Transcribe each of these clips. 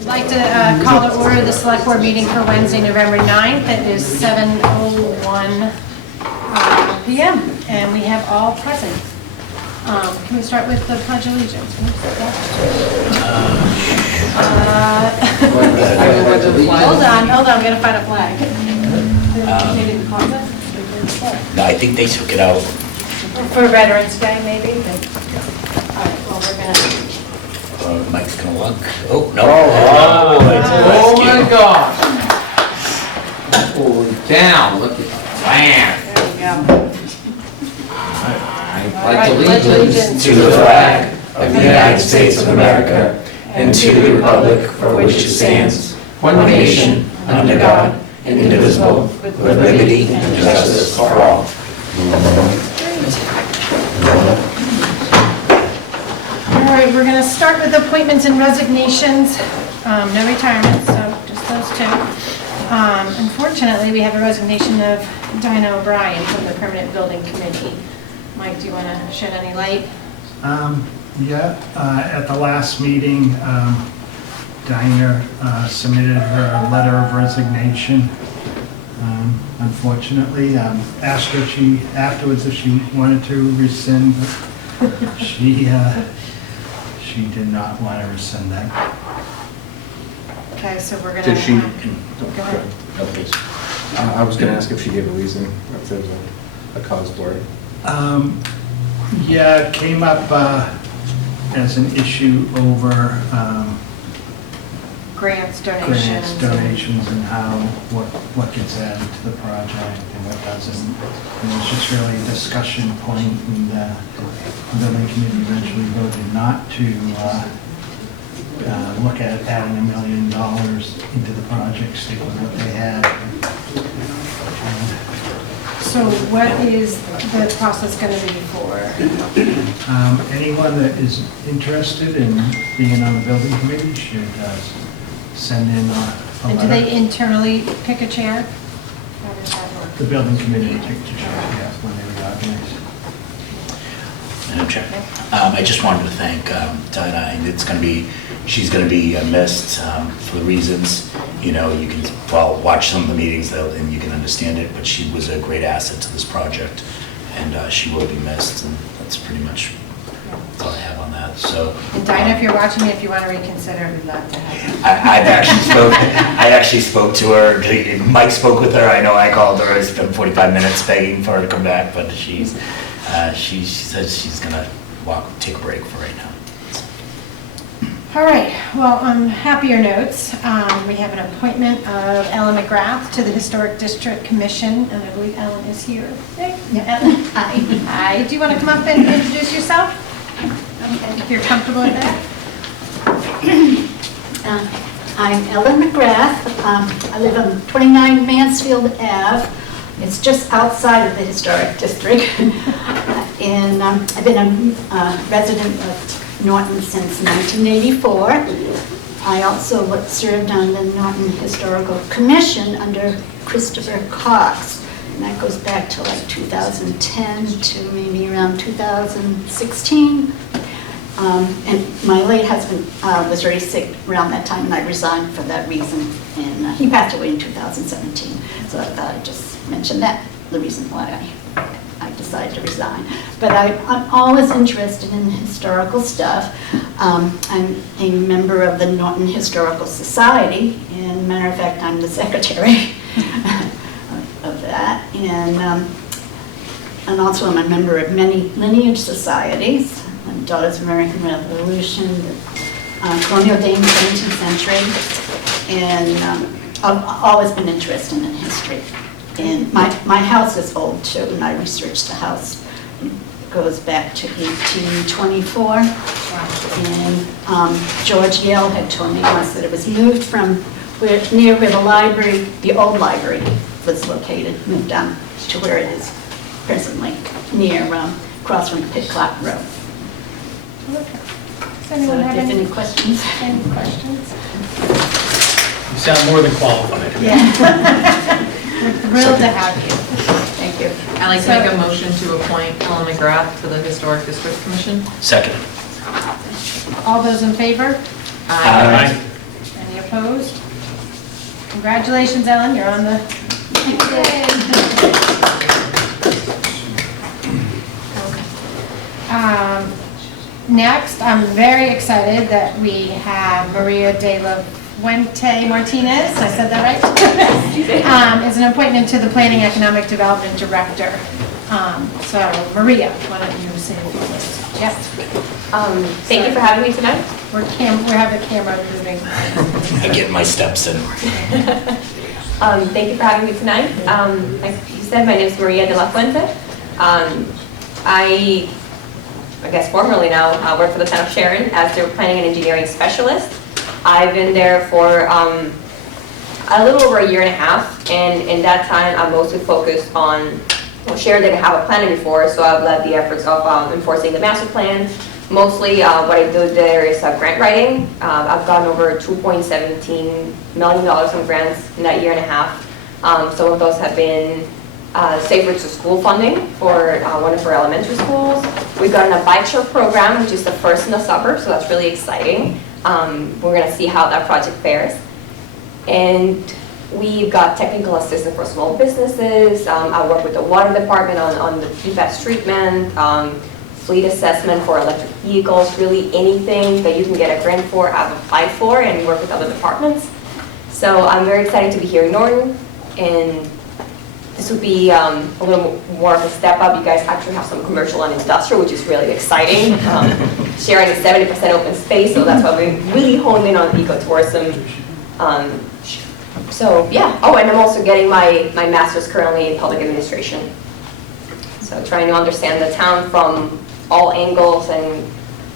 I'd like to call to order the select board meeting for Wednesday, November 9th. It is 7:01 p.m. and we have all present. Can we start with the Pledge of Allegiance? Hold on, I'm going to find a flag. They didn't call it? No, I think they took it out. For Veterans Day, maybe? All right, well, we're going to... Mike's gonna look. Oh, no. Oh my gosh. Pull it down, look at that. There we go. I pledge allegiance To the flag of the United States of America and to the republic for which it stands, one nation, under God, indivisible, with liberty and justice for all. All right, we're going to start with appointments and resignations. No retirements, so just those two. Unfortunately, we have a resignation of Dinah O'Brien from the Permanent Building Committee. Mike, do you want to shed any light? At the last meeting, Dinah submitted her letter of resignation. Unfortunately, asked her afterwards if she wanted to rescind, but she did not want to rescind that. Okay, so we're going to... Did she? Go ahead. No, please. I was going to ask if she gave a reason, if there was a cause for it. Yeah, it came up as an issue over Grants, donations. grants, donations, and what gets added to the project and what doesn't. And it was just really a discussion point, and the building committee eventually voted not to look at adding $1 million into the project, stick with what they had. So what is the process going to be for? Anyone that is interested in being on the building committee should send in a And do letter. they internally pick a chair? How does that work? The building committee picked a chair, yeah, when they reorganized. Madam Chair. I just wanted to thank Dinah, and she's going to be missed for the reasons, you can watch some of the meetings and you can understand it, but she was a great asset to this project, and she will be missed, and that's pretty much all I have on that, so. And Dinah, if you're watching me, if you want to reconsider, we'd love to have you. I actually spoke to her. Mike spoke with her. I know I called her. I spent 45 minutes begging for her to come back, but she said she's gonna take a break for right now. All right, well, on happier notes, we have an appointment of Ellen McGrath to the Historic District Commission, and I believe Ellen is here. Hey, Ellen, hi. Hi, do you want to come up and introduce yourself? Okay, if you're comfortable with that. I'm Ellen McGrath. I live on 29 Mansfield Ave. It's just outside of the Historic District. And I've been a resident of Norton since 1984. I also served on the Norton Historical Commission under Christopher Cox. And that goes back to like 2010 to maybe around 2016. And my late husband was very sick around that time, and I resigned for that reason. And he passed away in 2017. So I thought I'd just mention that, the reason why I decided to resign. But I'm always interested in historical stuff. I'm a member of the Norton Historical Society, and matter of fact, I'm the secretary of that. And also I'm a member of many lineage societies, Daughters of American Revolution, Colonial Dames, 17th century, and I've always been interested in history. And my house is old too, and I researched the house. It goes back to 1824. And George Yale had told me once that it was moved from near where the library, the old library, was located, moved down to where it is presently, near across from Pitclock Road. Does anyone So have if there's any any questions? questions? You sound more than qualified. Yeah. We're thrilled to have you. Thank you. I'd like to make a motion to appoint Ellen McGrath to the Historic District Commission. Second. All those in favor? Aye. Any Congratulations, Ellen, you're on the... Next, I'm very excited that we have Maria de la Fuente Martinez, I said that right? Is an appointment to the Planning Economic Development Director. So Maria, why don't you say a few words? Yes. Thank you for having me tonight. We have the camera moving. I get my steps in. Thank you for having me tonight. Like you said, my name is Maria de la Fuente. I guess formerly now, work for the town of Sharon as their planning and engineering specialist. I've been there for a little over a year and a half, and in that time I'm mostly focused on, well, Sharon didn't have a planner before, so I've led the efforts of enforcing the master plan. Mostly what I do there is grant writing. I've gotten over $2.17 million in grants in that year and a half. Some of those have been Safe Routes to School funding for one of our elementary schools. We've gotten a bike share program, which is the first in the suburbs, so that's really exciting. We're going to see how that project fares. And we've got technical assistance for small businesses. I work with the water department on the PFAS treatment, fleet assessment for electric vehicles, really anything that you can get a grant for, I've applied for and work with other departments. So I'm very excited to be here in Norton, and this would be a little more of a step up. You guys actually have some commercial and industrial, which is really exciting. Sharon is 70% open space, so that's why we really honed in on ecotourism. So yeah, oh, and I'm also getting my master's currently in public administration. So trying to understand the town from all angles, and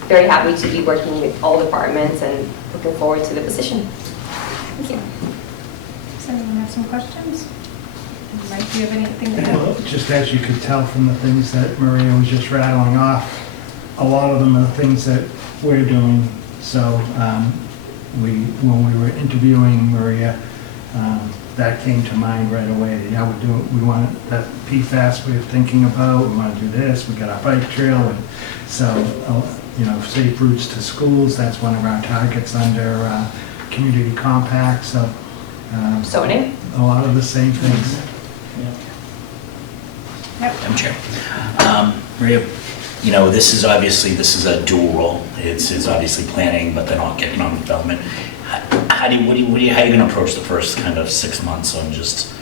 very happy to be working with all departments and looking forward to the position. Thank you. Does anyone have some questions? Mike, do you have anything to add? Well, just as you could tell from the things that Maria was just rattling off, a lot of them are things that we're doing. So when we were interviewing Maria, that came to mind right away. Yeah, we want that PFAS we're thinking about, we want to do this, we got our bike trail, and so, Safe Routes to Schools, that's one of our targets under Community Compact, so. Zoning? A lot of the same things. Madam Chair. Maria, this is a dual role. It's obviously planning, but then economic development. How are you going to approach the first kind of 6 months on just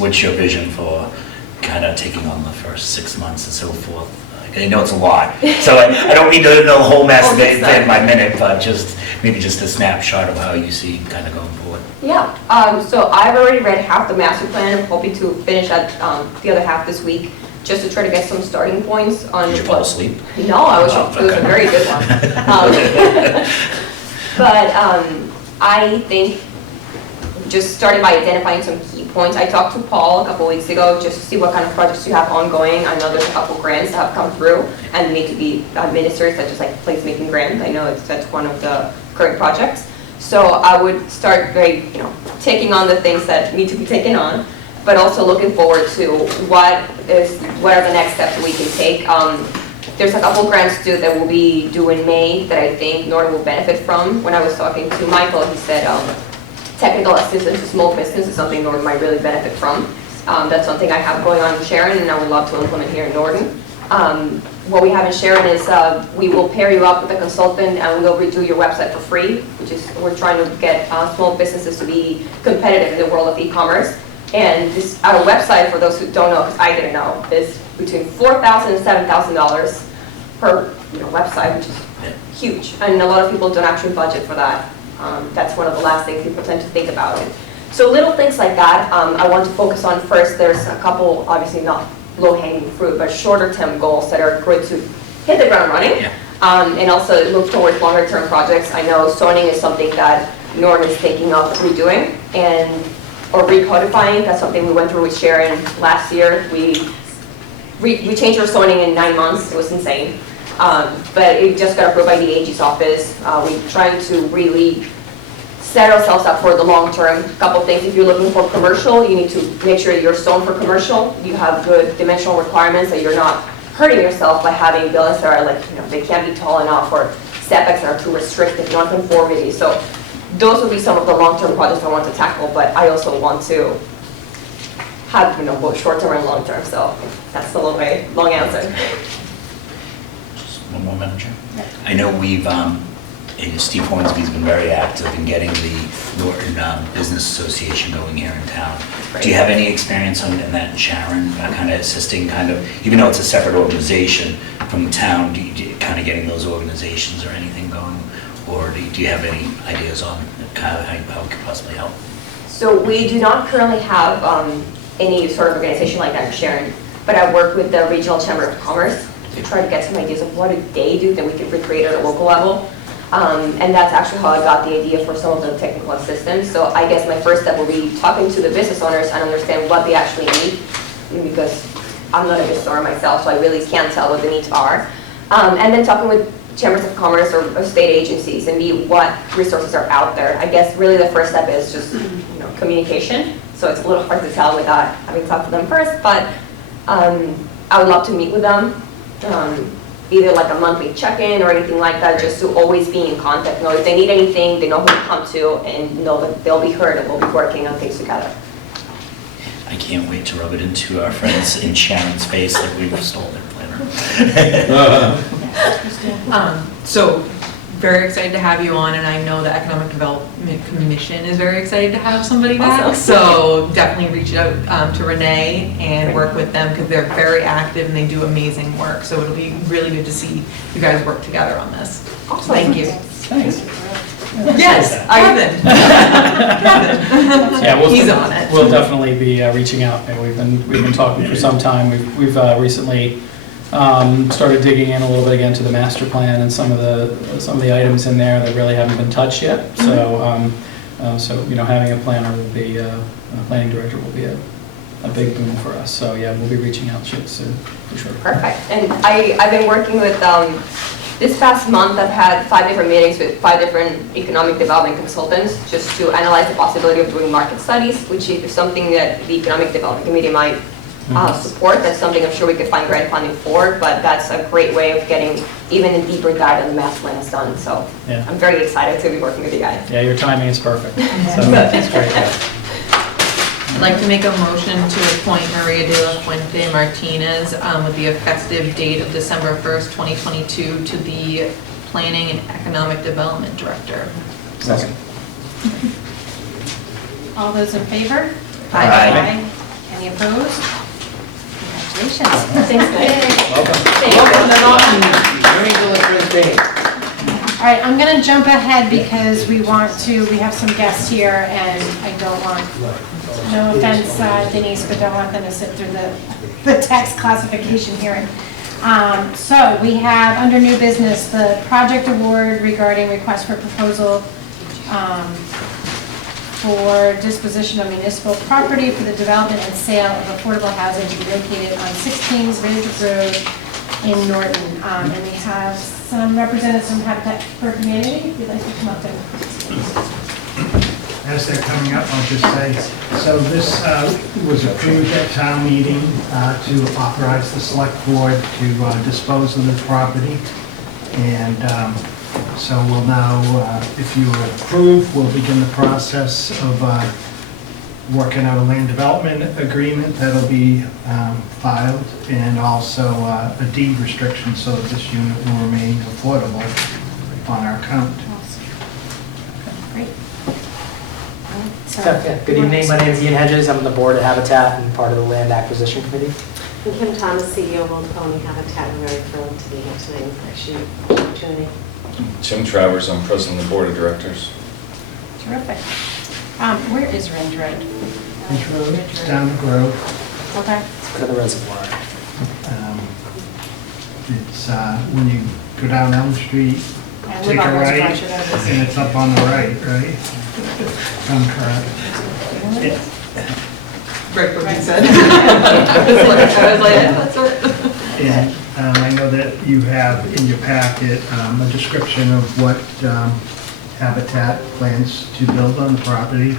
what's your vision for kind of taking on the first 6 months and so forth? Like, I know it's a lot, so I don't mean to know the whole mess in my minute, but maybe just a snapshot of how you see kind of going forward. Yeah, so I've already read half the master plan. I'm hoping to finish the other half this week, just to try to get some starting points on. Did you fall asleep? No, it was a very good one. But I think just starting by identifying some key points. I talked to Paul a couple weeks ago just to see what kind of projects you have ongoing. I know there's a couple grants that have come through and need to be administered, such as like placemaking grant. I know that's one of the current projects. So I would start taking on the things that need to be taken on, but also looking forward to what are the next steps that we can take. There's a couple grants due that will be due in May that I think Norton will benefit from. When I was talking to Michael, he said technical assistance to small business is something Norton might really benefit from. That's something I have going on in Sharon, and I would love to implement here in Norton. What we have in Sharon is we will pair you up with a consultant, and we'll redo your website for free, which is we're trying to get small businesses to be competitive in the world of e-commerce. And our website, for those who don't know, because I didn't know, is between $4,000 and $7,000 per website, which is huge. And a lot of people don't actually budget for that. That's one of the last things people tend to think about it. So little things like that I want to focus on first. There's a couple, obviously not low-hanging fruit, but shorter-term goals that are going to hit the ground running. Yeah. And also look towards longer-term projects. I know zoning is something that Norton is thinking of redoing or recodifying. That's something we went through with Sharon last year. We changed our zoning in 9 months. It was insane. But it just got approved by the AG's office. We're trying to really set ourselves up for the long term. A couple things: if you're looking for commercial, you need to make sure you're zoned for commercial. You have good dimensional requirements, that you're not hurting yourself by having buildings that are they can't be tall enough, or setbacks that are too restrictive, non-conformity. So those would be some of the long-term projects I want to tackle, but I also want to have, both short-term and long-term, so that's a little bit long answer. Just one more, Madam Chair. I know Steve Hornsby's been very active in getting the Norton Business Association going here in town. Do you have any experience in that, Sharon, kind of assisting, even though it's a separate organization from the town, do you kind of getting those organizations or anything going? Or do you have any ideas on kind of how we could possibly help? So we do not currently have any sort of organization like that, Sharon, but I work with the Regional Chamber of Commerce to try to get some ideas of what do they do that we could recreate at a local level. And that's actually how I got the idea for some of the technical assistance. So I guess my first step will be talking to the business owners and understand what they actually need, because I'm not a business owner myself, so I really can't tell what the needs are. And then talking with chambers of commerce or state agencies and what resources are out there. I guess really the first step is just communication. So it's a little hard to tell without having talked to them first, but I would love to meet with them. Either like a monthly check-in or anything like that, just to always be in contact, know if they need anything, they know who to come to, and know that they'll be heard and we'll be working on things together. I can't wait to rub it into our friends in Sharon's face that we've stolen their planner. So, very excited to have you on, and I know the Economic Development Commission is very excited to have somebody back. Awesome. So definitely reach out to Renee and work with them, because they're very active and they do amazing work. So it'll be really good to see you guys work together on this. Awesome. Thank you. Thanks. Yes, Kevin. Yeah, He's on it. We'll definitely be reaching out. We've been talking for some time. We've recently started digging in a little bit again to the master plan and some of the items in there that really haven't been touched yet. So having a planner will be a planning director will be a big boom for us. So yeah, we'll be reaching out soon for sure. Perfect. And I've been working with this past month. I've had 5 different meetings with 5 different economic development consultants just to analyze the possibility of doing market studies, which is something that the Economic Development Committee might support. That's something I'm sure we could find grant funding for, but that's a great way of getting even a deeper dive on the master plan is done. So Yeah. I'm very excited to be working with you guys. Yeah, your timing is perfect. So that's great. I'd like to make a motion to appoint Maria de la Fuente Martinez with the effective date of December 1st, 2022 to the Planning and Economic Development Director. Second. All those in favor? Aye. Any opposed? Congratulations. Thanks, guys. Welcome. Welcome to Norton. New England Frisbee. All right, I'm going to jump ahead because we have some guests here, and I don't want, no offense, Denise, but don't want them to sit through the tax classification hearing. So we have under new business, the project award regarding request for proposal for disposition of municipal property for the development and sale of affordable housing to be located on 16 Ridge Road in Norton. And we have some representatives from Habitat for Humanity. If you'd like to come up and As they're coming up, I'll just say, so this was approved at town meeting to authorize the select board to dispose of the property. And so we'll now, if you approve, we'll begin the process of working out a land development agreement that'll be filed, and also a deed restriction so that this unit will remain affordable on our account. Great. Good evening, my name is Ian Hedges, I'm on the board of Habitat and part of the Land Acquisition Committee. I'm Kim Thomas, CEO of Old Pony Habitat. I'm very thrilled to be here tonight and appreciate the opportunity. Tim Travers, I'm president of the board of directors. Terrific. Where is Ridge Road? Ridge Road, it's down the grove. Okay. It's part of the reservoir. It's when you go down Elm Street, I take live a on right, Reservoir, should I have this? and it's up on the right, right? If I'm correct. Right, what you said. I was like, yeah, that's right. And I know that you have in your packet a description of what Habitat plans to build on the property,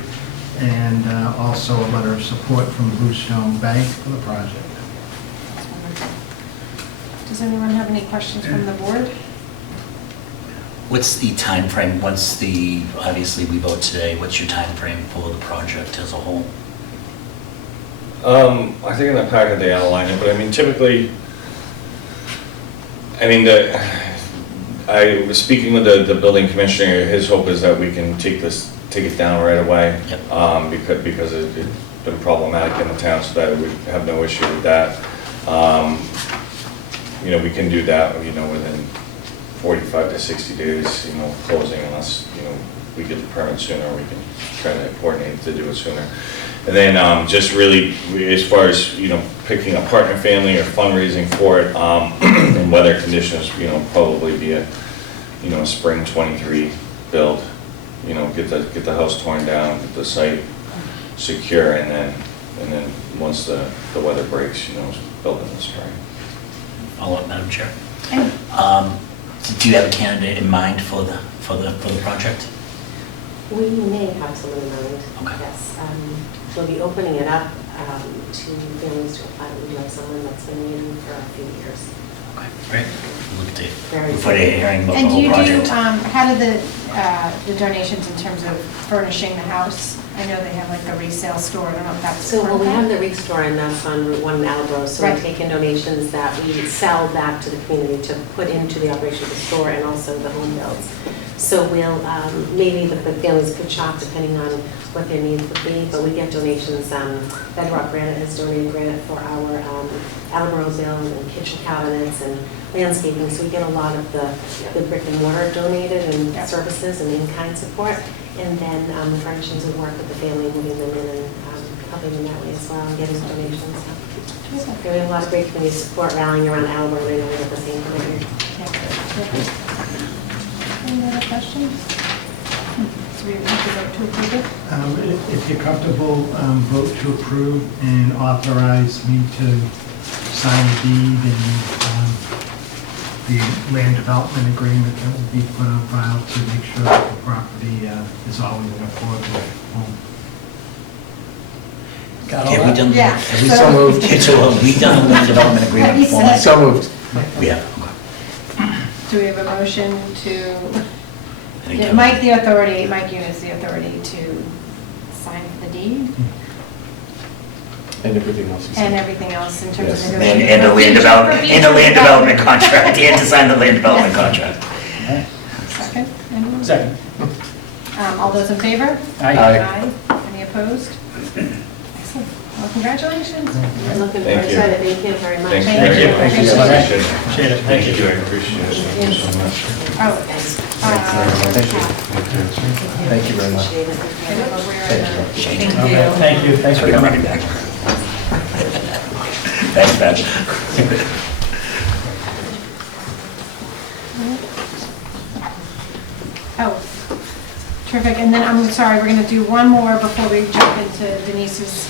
and also a letter of support from Bluestone Bank for the project. Does anyone have any questions from the board? What's the time frame? Obviously we vote today, what's your time frame for the project as a whole? I think in the packet they outline it, but I mean, typically, I was speaking with the building commissioner. His hope is that we can take it down right away. Yep. Because it's been problematic in the town, so that we have no issue with that. We can do that, within 45 to 60 days, closing, unless, we get the permit sooner, we can try to coordinate to do it sooner. And then just really, as far as, picking a partner family or fundraising for it, and weather conditions, probably be a spring '23 build, get the house torn down, get the site secure, and then once the weather breaks, build in the spring. Follow up, Madam Chair. Do you have a candidate in mind for the project? We may have someone in mind, Okay. yes. We'll be opening it up to families to apply. We do have someone that's been in for a few years. Okay, great. Very Look for the hearing about the And do whole you project. do, how do the donations in terms of furnishing the house? I know they have like a resale store, I don't know if that's. So, part of we that? have the REIT store, and that's on Route 1 in Attleboro. So Right. we take in donations that we sell back to the community to put into the operation of the store and also the home builds. So we'll, maybe the families could shop depending on what their needs would be, but we get donations. Bedrock Granite has donated granite for our Attleboro Zone and kitchen cabinets and landscaping. So we get a lot of the brick and mortar donated and services and in-kind support. And then the furnishings would work with the family, moving them in and helping them that way as well, and getting donations. So we have a lot of great community support rallying around Attleboro, and I know we have the same for here. Any other questions? So we have to vote to approve it? If you're comfortable, vote to approve and authorize me to sign the deed and the land development agreement that will be put on file to make sure that the property is always an affordable home. Got all Have we that? done? Yeah. Have we So moved. Have we done a land development agreement Have you formally? said- So moved. We have, okay. Do we have a motion to I think give Mike Eunice the authority to sign the deed And everything else. and everything else in terms Yes. of And negotiating? the land development, and the land development contract, and to sign the land development contract. Second, anyone? Second. All those in favor? Aye. Aye. Any opposed? Excellent. Well, congratulations. We're looking Thank forward you. to it. Thank you very much. Thank you. Thank you. Thank you so much. Appreciate it. Thank you. I appreciate it. Thank you so much. Oh, Thank you very much. Appreciate it. Thank you. Okay, thank you. Thanks for I'll be coming. right back. Thanks, Matt. Oh, terrific. And then, I'm sorry, we're going to do one more before we jump into Denise's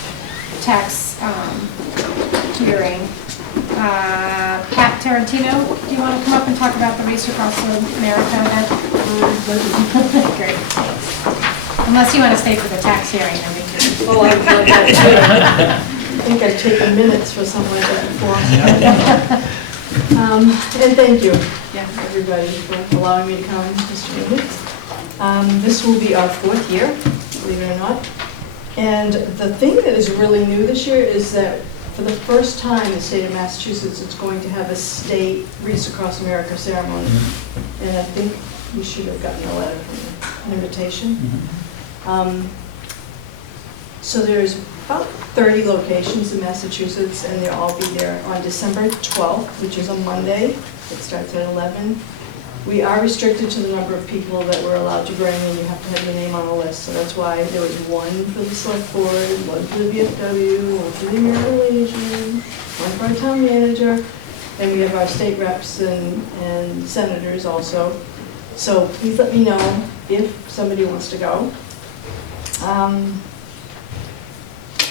tax hearing. Pat Tarantino, do you want to come up and talk about the Race Across America event? Great. Unless you want to stay for the tax hearing, then we can. Oh, I'd love that too. I think I'd take the minutes for something like that before. And thank you, everybody, for allowing me to come, Mr. Meehan. This will be our 4th year, believe it or not. And the thing that is really new this year is that for the first time in the state of Massachusetts, it's going to have a state Race Across America ceremony. And I think we should have gotten a letter from an invitation. So there's about 30 locations in Massachusetts, and they'll all be there on December 12th, which is a Monday. It starts at 11. We are restricted to the number of people that we're allowed to bring, and you have to have your name on a list. So that's why there was one for the select board, one for the VFW, one for the American Legion, one for our town manager, and we have our state reps and senators also. So please let me know if somebody wants to go.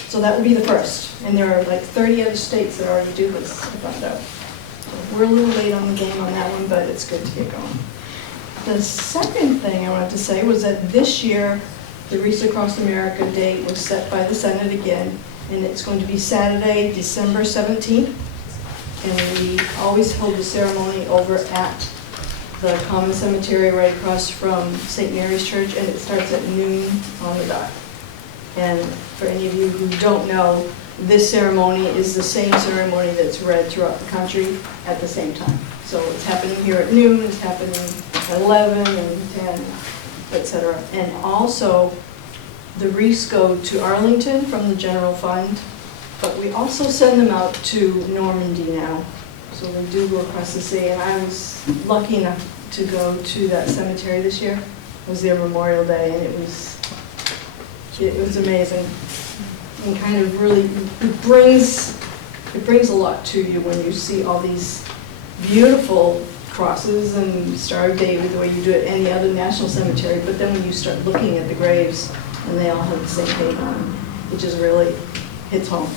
So that would be the first, and there are like 30 other states that already do this, I found out. So we're a little late on the game on that one, but it's good to get going. The second thing I wanted to say was that this year, the Race Across America date was set by the Senate again, and it's going to be Saturday, December 17th. And we always hold the ceremony over at the common cemetery right across from St. Mary's Church, and it starts at noon on the dot. And for any of you who don't know, this ceremony is the same ceremony that's read throughout the country at the same time. So it's happening here at noon, it's happening at 11 and 10, etc. And also, the wreaths go to Arlington from the general fund, but we also send them out to Normandy now. So they do go across the sea, and I was lucky enough to go to that cemetery this year. It was their Memorial Day, and it was amazing. And kind of really, it brings a lot to you when you see all these beautiful crosses and Star of David, the way you do it any other national cemetery, but then when you start looking at the graves, and they all have the same paint on them, it just really hits home.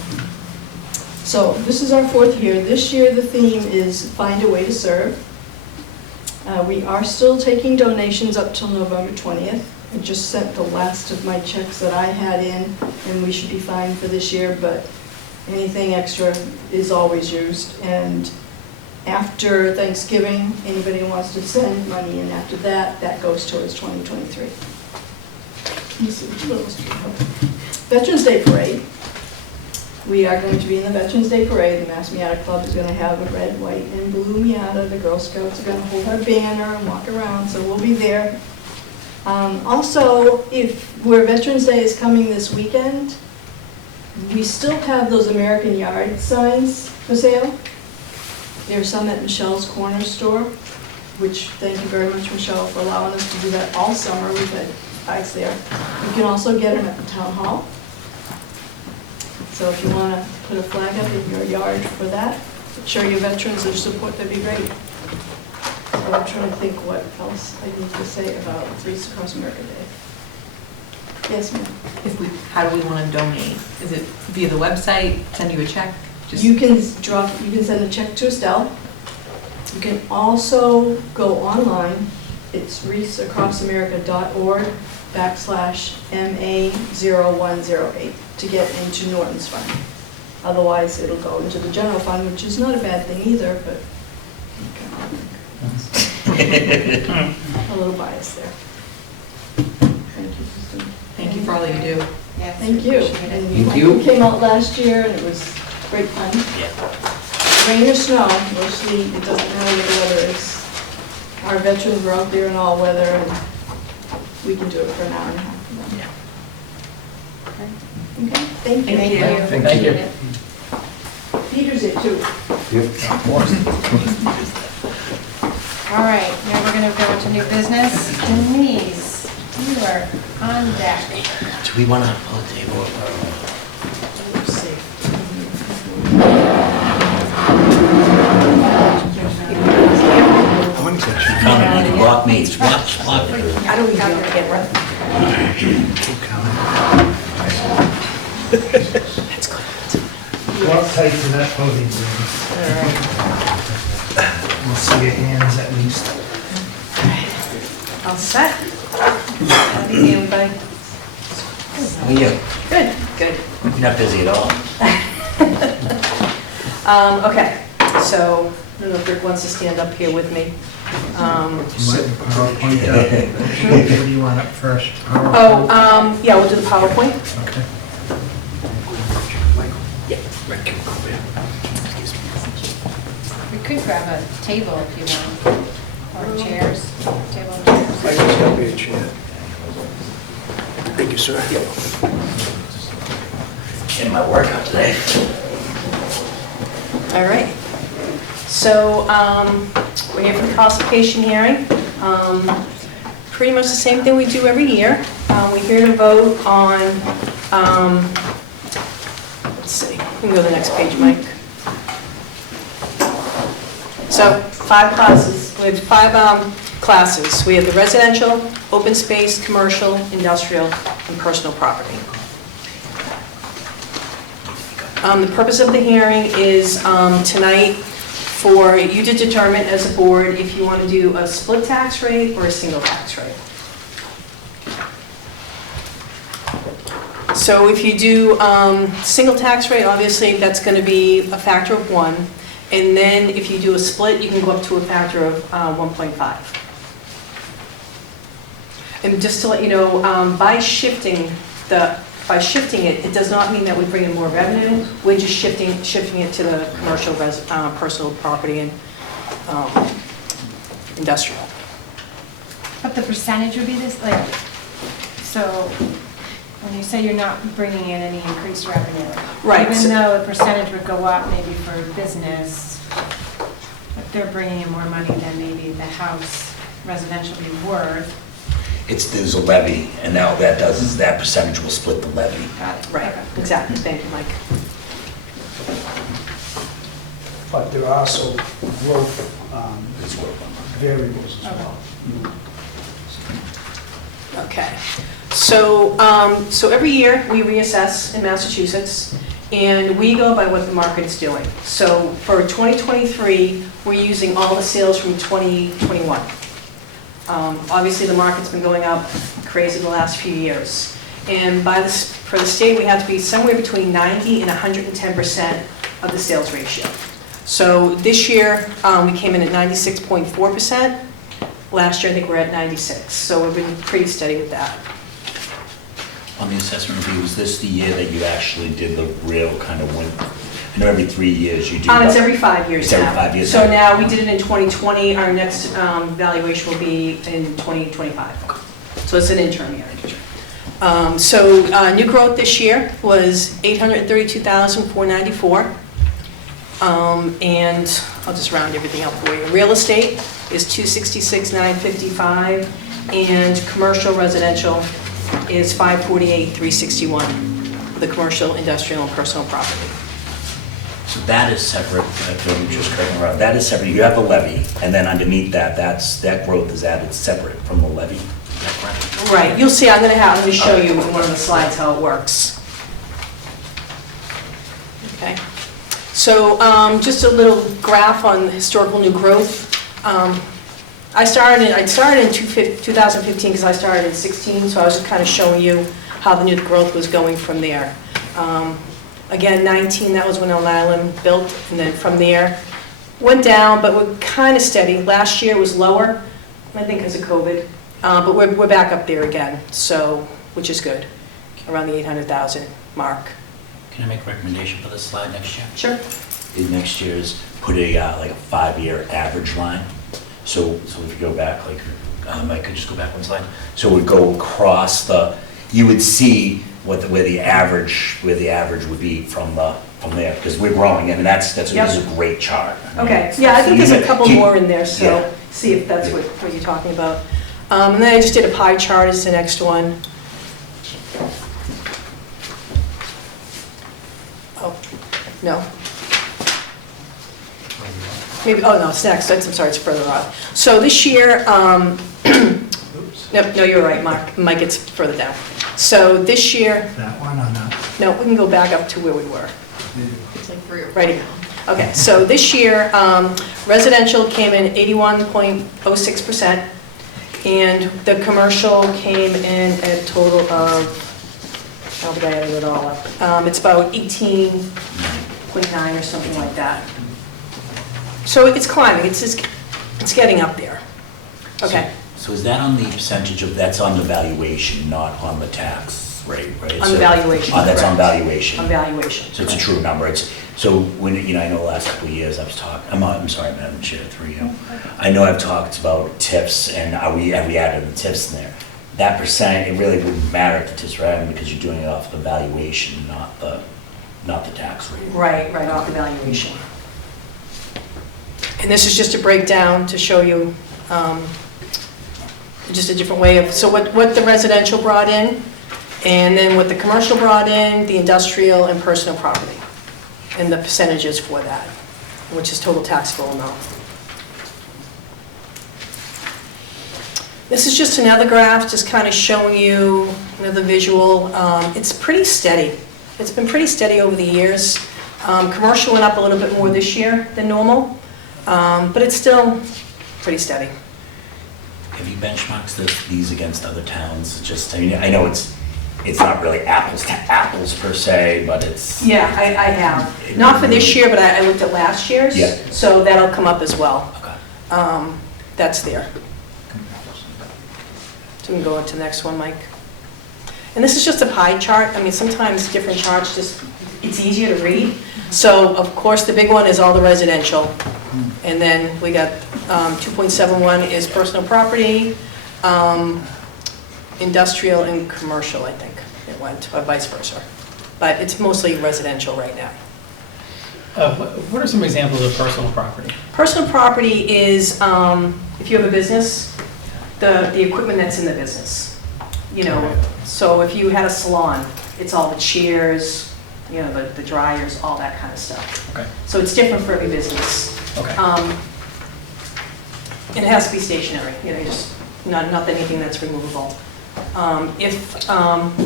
So this is our 4th year. This year the theme is Find a Way to Serve. We are still taking donations up till November 20th. I just sent the last of my checks that I had in, and we should be fine for this year, but anything extra is always used. And after Thanksgiving, anybody who wants to send money in after that, that goes towards 2023. Let's see, what else do we have? Veterans Day Parade. We are going to be in the Veterans Day Parade. The Mass Miata Club is going to have a red, white, and blue Miata. The Girl Scouts are going to hold our banner and walk around, so we'll be there. Also, where Veterans Day is coming this weekend, we still have those American Yard signs for sale. There's some at Michelle's Corner Store, which thank you very much, Michelle, for allowing us to do that all summer. We've had guys there. You can also get them at the town hall. So if you want to put a flag up in your yard for that, show your veterans their support, that'd be great. So I'm trying to think what else I need to say about Wreaths Across America Day. Yes, ma'am. How do we want to donate? Is it via the website, send you a check? You can send a check to Estelle. You can also go online. It's wreathsacrossAmerica.org/MA0108 to get into Norton's fund. Otherwise, it'll go into the general fund, which is not a bad thing either, but a little bias there. Thank you, Christine. Thank you for all that you do. Yes, Thank you. appreciate it. And Thank Michael you. came out last year, and it was great fun. Yeah. Rain or snow, mostly it doesn't matter what the weather is. Our veterans were out there in all weather, and we can do it for an hour and a half. Okay, thank you. Thank you. Thank you. Peter's it too. All right, now we're going to go into new business. Denise, you are on deck. Do we want to pull a table or? Come on, you block me, block. I don't even have a camera. Go up tight to that podium, baby. We'll see your hands at least. All set? How are you, everybody? How are you? Good, good. You're not busy at all. Okay, so I don't know if Rick wants to stand up here with me. You want your PowerPoint up? What do you want up first? Yeah, we'll do the PowerPoint. Okay. We could grab a table if you want, or chairs, table and chairs. Thank you, sir. In my workout today. All right. So we're here for the classification hearing. Pretty much the same thing we do every year. We're here to vote on, let's see, we can go to the next page, Mike. So 5 classes, we have 5 classes. We have the residential, open space, commercial, industrial, and personal property. The purpose of the hearing is tonight for you to determine as a board if you want to do a split tax rate or a single tax rate. So if you do single tax rate, obviously that's going to be a factor of 1. And then if you do a split, you can go up to a factor of 1.5. And just to let you know, by shifting it, it does not mean that we bring in more revenue. We're just shifting it to the commercial, personal property and industrial. But the percentage would be this, like, so when you say you're not bringing in any increased revenue. Right. Even though the percentage would go up maybe for business, but they're bringing in more money than maybe the house residential be worth. There's a levy, and now what that does is that percentage will split the levy. Got it. Right, Okay. exactly. Thank you, Mike. But there are also growth variables as well. Okay. So, so every year we reassess in Massachusetts, and we go by what the market is doing. So for 2023, we're using all the sales from 2021. Obviously, the market's been going up crazy the last few years. And for the state, we have to be somewhere between 90 and 110% of the sales ratio. So this year, we came in at 96.4%. Last year, I think we're at 96. So we've been pretty steady with that. On the assessment review, was this the year that you actually did the real kind of win? I know every 3 years you do. It's every 5 years It's now. every 5 years. So now we did it in 2020. Our next valuation will be in 2025. So it's an interim year. So new growth this year was 832,494. And I'll just round everything up for you. Real estate is 266,955, and commercial residential is 548,361. The commercial, industrial, and personal property. So that is separate, I'm just correcting around, that is separate, you have the levy, and then underneath that, that growth is added separate from the levy, is that correct? Right, you'll see, I'm going to show you in one of the slides how it works. Okay, so just a little graph on historical new growth. I started in 2015 because I started in 16, so I was just kind of showing you how the new growth was going from there. Again, 19, that was when Elm Island built, and then from there, went down, but we're kind of steady. Last year was lower, I think because of COVID, but we're back up there again, so, which is good, around the 800,000 mark. Can I make a recommendation for this slide next year? Sure. Next year is put like a 5-year average line. So if you go back, like, I could just go back one slide. So it would go across you would see where the average would be from there, because we're growing, and this is a great chart. Okay, yeah, I think there's a couple more in there, so see if that's what you're talking about. And then I just did a pie chart as the next one. Oh, no. Maybe, oh no, it's next, I'm sorry, it's further on. So this year, no, you're right, Mike, it's further down. So this year, That one or not? no, we can go back up to where we were. It's like 3 or 4. Right again. Okay, so this year, residential came in 81.06%, and the commercial came in at a total of, how did I add it all up? It's about 18.9 or something like that. So it's climbing, it's getting up there. Okay. So is that on the percentage that's on the valuation, not on the tax rate, right? On the valuation, That's on correct. valuation. On valuation. So it's a true number. So when, I know the last couple of years I was talking, I'm sorry, Madam Chair, through you. I know I've talked about tips, and have we added the tips in there? That percent, it really wouldn't matter if the tips were added because you're doing it off the valuation, not the tax rate. Right, off the valuation. And this is just a breakdown to show you just a different way of, so what the residential brought in, and then what the commercial brought in, the industrial and personal property, and the percentages for that, which is total taxable amount. This is just another graph, just kind of showing you another visual. It's pretty steady. It's been pretty steady over the years. Commercial went up a little bit more this year than normal, but it's still pretty steady. Have you benchmarked these against other towns? I know it's it's not really apples to apples per se, but it's. Yeah, I have. Not for this year, but I looked at last year's. Yeah. So that'll come up as well. Okay. That's there. So we can go on to the next one, Mike. And this is just a pie chart. I mean, sometimes different charts just, it's easier to read. So, of course, the big one is all the residential. And then we got 2.71 is personal property, industrial and commercial, I think it went, or vice versa. But it's mostly residential right now. What are some examples of personal property? Personal property is, if you have a business, the equipment that's in the business. You know, so if you had a salon, it's all the chairs, you know, the dryers, all that kind of stuff. Okay. So it's different for every business. Okay. And it has to be stationary, you know, just not anything that's removable. If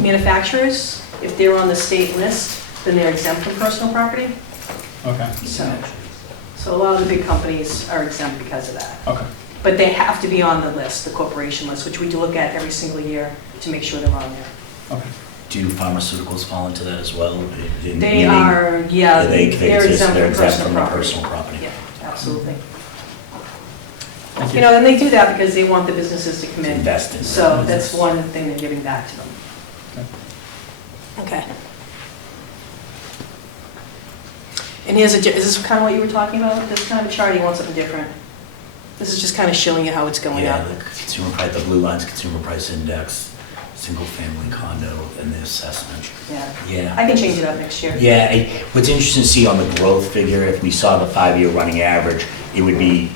manufacturers, if they're on the state list, then they're exempt from personal property. Okay. So a lot of the big companies are exempt because of that. Okay. But they have to be on the list, the corporation list, which we do look at every single year to make sure they're on there. Okay. Do pharmaceuticals fall into that as well? They are, yeah, they're exempt from personal personal property. Yeah, absolutely. Thank You know, and they do that because they want the businesses to come in. Invest in So business. that's one thing they're giving back to them. Okay. And is this kind of what you were talking about? This kind of a chart, you want something different? This is just kind of showing you how it's going Yeah, up. the consumer price, the blue line's consumer price index, single-family condo, and the assessment. Yeah. Yeah. I can change it up next year. Yeah, what's interesting to see on the growth figure, if we saw the 5-year running average, it would be,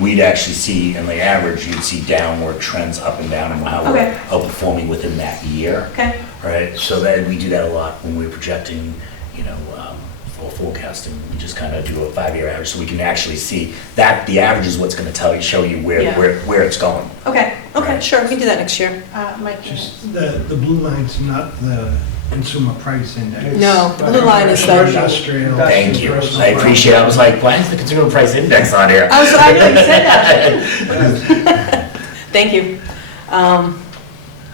we'd actually see, in the average, you'd see downward trends up and down and how we're Okay. outperforming within that year. Okay. Right, so that, we do that a lot when we're projecting, you know, for forecasting. We just kind of do a 5-year average, so we can actually see that the average is what's going to show you Yeah. where it's going. Okay, Right. sure, we can do that next year. Mike, Just the blue line's not the consumer price index. No, the blue line is the. Industrial. Thank you, personal I appreciate it. I was like, why is the consumer price index on here? I know you said that. Thank you.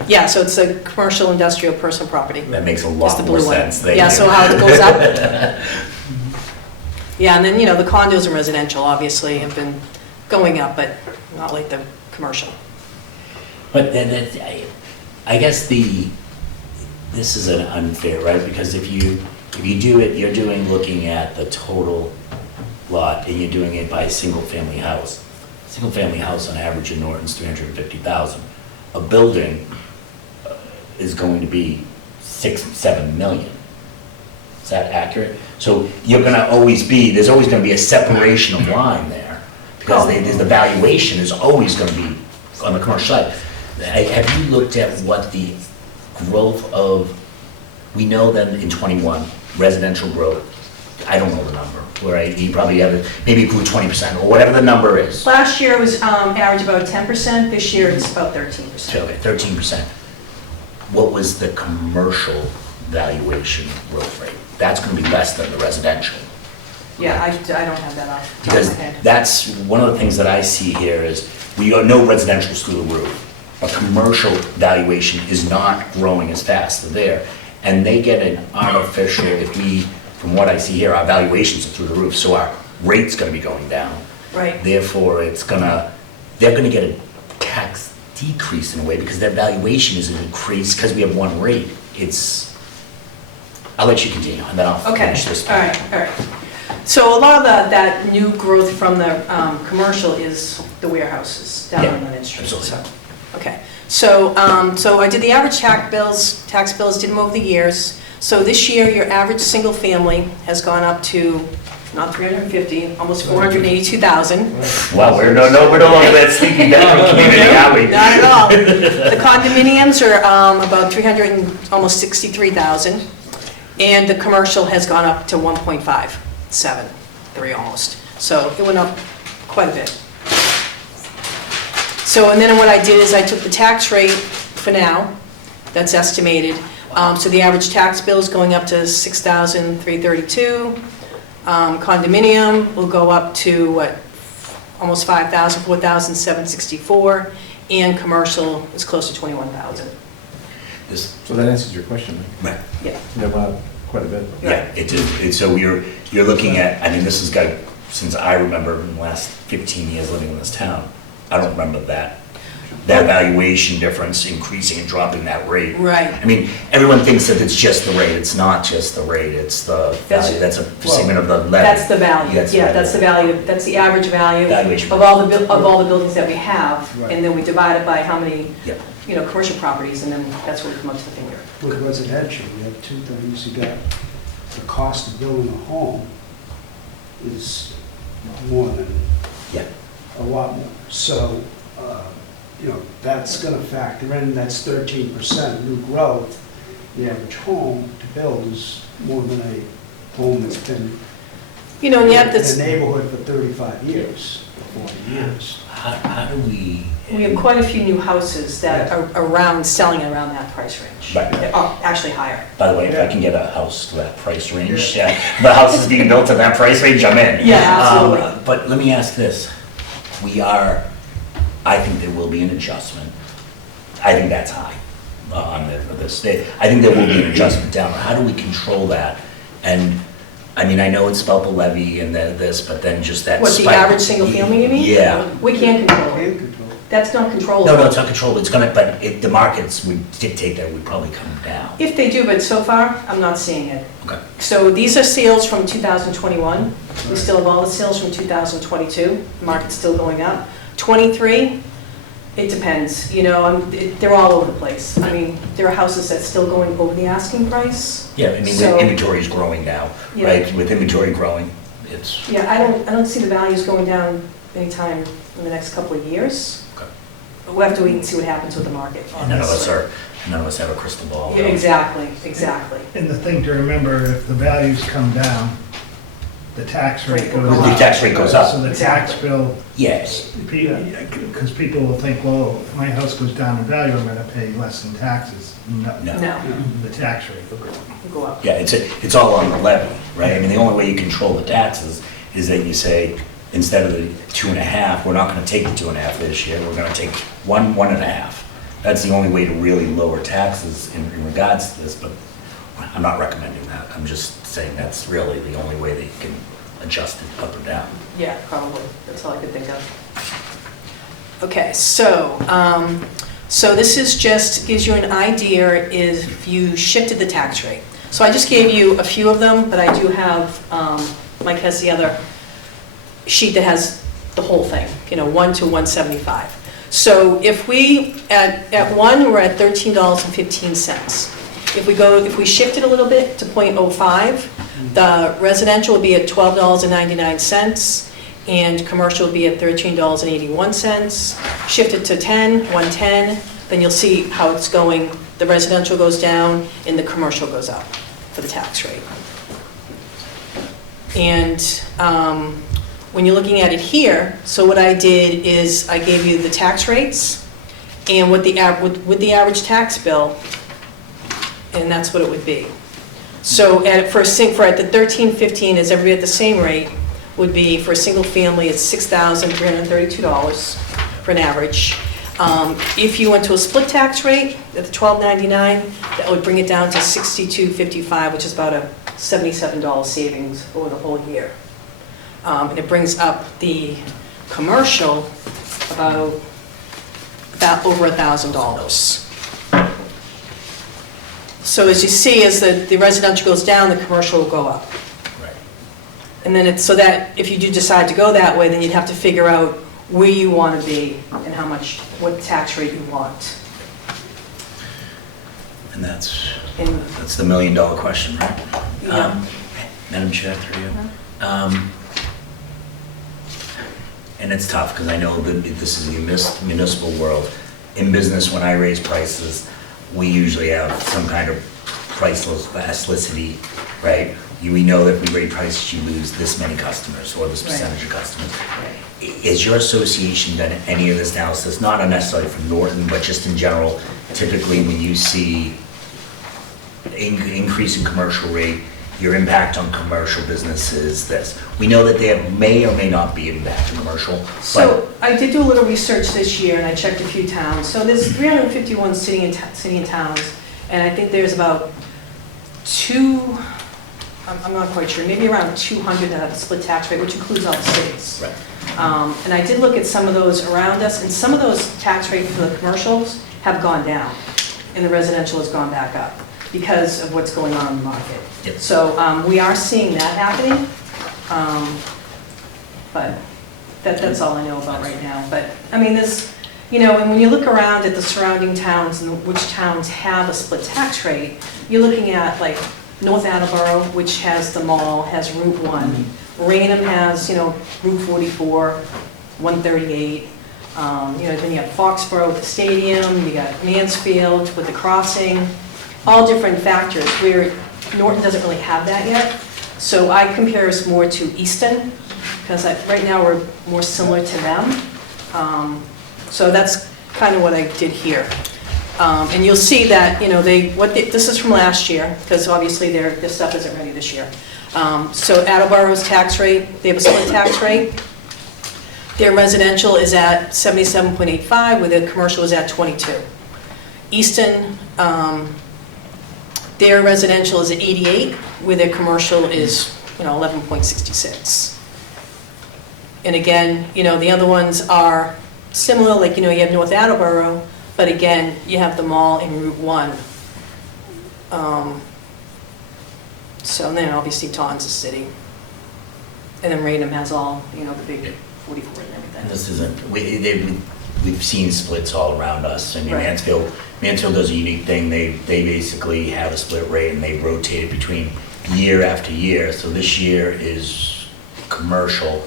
Yeah, so it's a commercial, industrial, personal property. That makes a It's lot the more blue one. sense. Thank Yeah, you. so how it goes up. Yeah, and then, you know, the condos and residential obviously have been going up, but not like the commercial. But then, I guess this is an unfair, right? Because if you do it, you're looking at the total lot, and you're doing it by a single-family house. Single-family house on average in Norton's $350,000. A building is going to be 6-7 million. Is that accurate? So you're gonna always be, there's always gonna be a separation of line there, because the valuation is always gonna be on the commercial side. Have you looked at what the growth of, we know that in '21, residential growth, I don't know the number, right? You probably have it, maybe it grew 20%, or whatever the number is. Last year was average about 10%, this year it's about 13%. So, okay, 13%. What was the commercial valuation growth rate? That's gonna be less than the residential. Yeah, I don't have that off the top Because of my head. that's, one of the things that I see here is, we know residential's through the roof. A commercial valuation is not growing as fast there. And they get an artificial, from what I see here, our valuations are through the roof, so our rate's gonna be going down. Right. Therefore, they're gonna get a tax decrease in a way, because their valuation is increased, because we have one rate. I'll let you continue, and then I'll Okay, finish this. all right. So a lot of that new growth from the commercial is the warehouses down on Linen Street. Absolutely. So, okay, so I did the average tax bills, did them over the years. So this year, your average single family has gone up to, not 350, almost 482,000. Wow, we're no longer that sneaky down community, are we? Not at all. The condominiums are about almost 63,000. And the commercial has gone up to 1.573 almost. So it went up quite a bit. So, and then what I did is I took the tax rate for now, that's estimated. So the average tax bill is going up to $6,332. Condominium will go up to what, almost $5,000, $4,764. And commercial is close to $21,000. this, So that answers your question, right, Yeah. They went up quite a bit. yeah, it did. So you're looking at, I mean, this has got, since I remember in the last 15 years living in this town, I don't remember that valuation difference increasing and dropping that rate. Right. I mean, everyone thinks that it's just the rate. It's not just the rate, it's the value. That's a segment of the levy. That's the value, That's yeah, right. that's the value, that's the average value Valuation. of all the buildings that we have, Right. and then we divide it by how many, Yep. commercial properties, and then that's where we come up to the figure. With residential, you have two things. You got the cost of building a home is more than, Yeah. a lot more. So, that's gonna factor in, that's 13% new growth. The average home to build is more than a home that's been And you have in this, the neighborhood for 35 years, 40 years. How do we? we have quite a few new houses that are selling around that price range. Right. Actually higher. By the way, if I can get a house to that price range, the house is being built to that price range, I'm in. Yeah, absolutely. But let me ask this. I think there will be an adjustment. I think that's high on this. I think there will be an adjustment down. How do we control that? And, I mean, I know it's about the levy and this, but then just that What, the spike- average single family, you mean? Yeah. We can't control it. That's not controllable. No, it's not controllable. It's gonna, but the markets would dictate that would probably come down. If they do, but so far, I'm not seeing it. Okay. So these are sales from 2021. We still have all the sales from 2022. The market's still going up. 23, it depends, they're all over the place. I mean, there are houses that's still going over the asking price. Yeah, I mean, So- the inventory is growing now, Yeah. right? With inventory growing, it's, Yeah, I don't see the values going down anytime in the next couple of years. Okay. We'll have to wait and see what happens with the market on none of this. none of us have a crystal ball. Yeah, exactly. And the thing to remember, if the values come down, the tax rate goes up. The tax rate goes up. So the tax bill, Yes. because people will think, well, if my house goes down in value, I'm gonna pay less in taxes. No. No, The tax rate will go up. we'll go up. Yeah, it's all on the levy, right? I mean, the only way you control the taxes is that you say, instead of the 2.5, we're not gonna take the 2.5 this year, we're gonna take 1.5. That's the only way to really lower taxes in regards to this, but I'm not recommending that. I'm just saying that's really the only way that you can adjust it up or down. Yeah, probably. That's all I could think of. Okay, so this is just, gives you an idea if you shifted the tax rate. So I just gave you a few of them, but I do have, Mike has the other sheet that has the whole thing, 1 to 175. So if we, at 1, we're at $13.15. If we shift it a little bit to .05, the residential will be at $12.99, and commercial will be at $13.81. Shift it to 110, then you'll see how it's going. The residential goes down and the commercial goes up for the tax rate. And when you're looking at it here, so what I did is I gave you the tax rates and with the average tax bill, and that's what it would be. So at the $13.15, is everybody at the same rate, would be for a single family, it's $6,332 for an average. If you went to a split tax rate at the $12.99, that would bring it down to $62.55, which is about a $77 savings over the whole year. And it brings up the commercial about over $1,000. So as you see, as the residential goes down, the commercial will go up. Right. And then it's so that if you do decide to go that way, then you'd have to figure out where you want to be and what tax rate you want. And that's And the $1 million question, right? Yeah. Madam Chair, through you. And it's tough, because I know that this is the municipal world. In business, when I raise prices, we usually have some kind of price elasticity, right? We know that if we raise prices, you lose this many customers, or this percentage of customers. Is your association done any of this analysis, not necessarily for Norton, but just in general? Typically, when you see increase in commercial rate, your impact on commercial businesses, this. We know that there may or may not be impact on commercial, but So I did do a little research this year, and I checked a few towns. So there's 351 city and towns, And I think there's about I'm not quite sure, maybe around 200 that have a split tax rate, which includes all the cities. Right. And I did look at some of those around us, and some of those tax rates for the commercials have gone down, and the residential has gone back up because of what's going on in the market. Yep. So we are seeing that happening, but that's all I know about right now. But, I mean, and when you look around at the surrounding towns and which towns have a split tax rate, you're looking at like North Attleboro, which has the mall, has Route 1. Raynham has, Route 44, 138. Then you have Foxborough with the stadium, you got Mansfield with the crossing, all different factors, where Norton doesn't really have that yet. So I compare us more to Easton, because right now we're more similar to them. So that's kind of what I did here. And you'll see that, this is from last year, because obviously their stuff isn't ready this year. So Attleboro's tax rate, they have a split tax rate. Their residential is at 77.85, where their commercial is at 22. Easton, their residential is at 88, where their commercial is, 11.66. And again, the other ones are similar, like, you have North Attleboro, but again, you have the mall in Route 1. So then obviously Taunton's a city. And then Raynham has all, the big 44 and everything. And this isn't, we've seen splits all around us. I mean, Right. Mansfield does a unique thing. They basically have a split rate and they rotate it between year after year. So this year is commercial.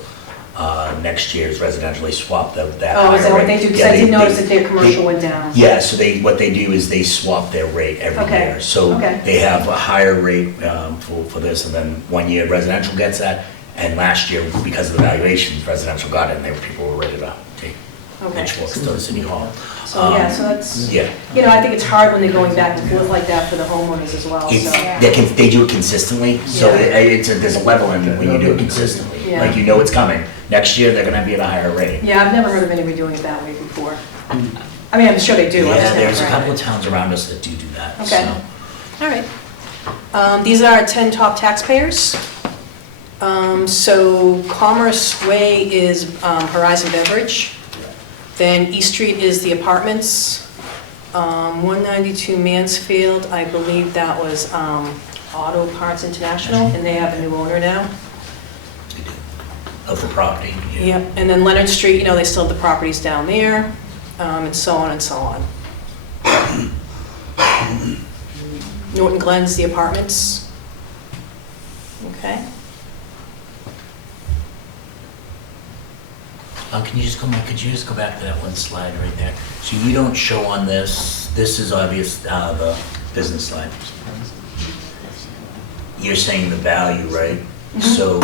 Next year is residential. They swap that Oh, is that higher what rate. they do? Because Yeah, I did notice that their commercial went down. Yeah, so what they do is they swap their rate every Okay, year. So okay. they have a higher rate for this, and then 1 year residential gets that, and last year, because of the valuations, residential got it, and people were ready to take Okay. pitchforks to the city hall. So, yeah, so that's, Yeah. I think it's hard when they're going back and forth like that for the homeowners as well, It's, so. they do it consistently, so Yeah. there's a level in when you do it consistently. Yeah. Like, it's coming. Next year, they're gonna be at a higher rate. Yeah, I've never heard of anybody doing it that way before. I mean, I'm sure they do. I've Yeah, just never there's a tried couple it. of towns around us that do that. Okay. So. All right. These are our 10 top taxpayers. So Commerce Way is Horizon Beverage. Then East Street is the apartments. 192 Mansfield, I believe that was Auto Parts International, and they have a new owner now. Of the property. Yep, and then Leonard Street, they still have the properties down there, and so on and so on. Norton Glen's the apartments. Okay. Could you just go back to that one slide right there? So you don't show on this is obvious, the business slide. You're saying the value, right? So,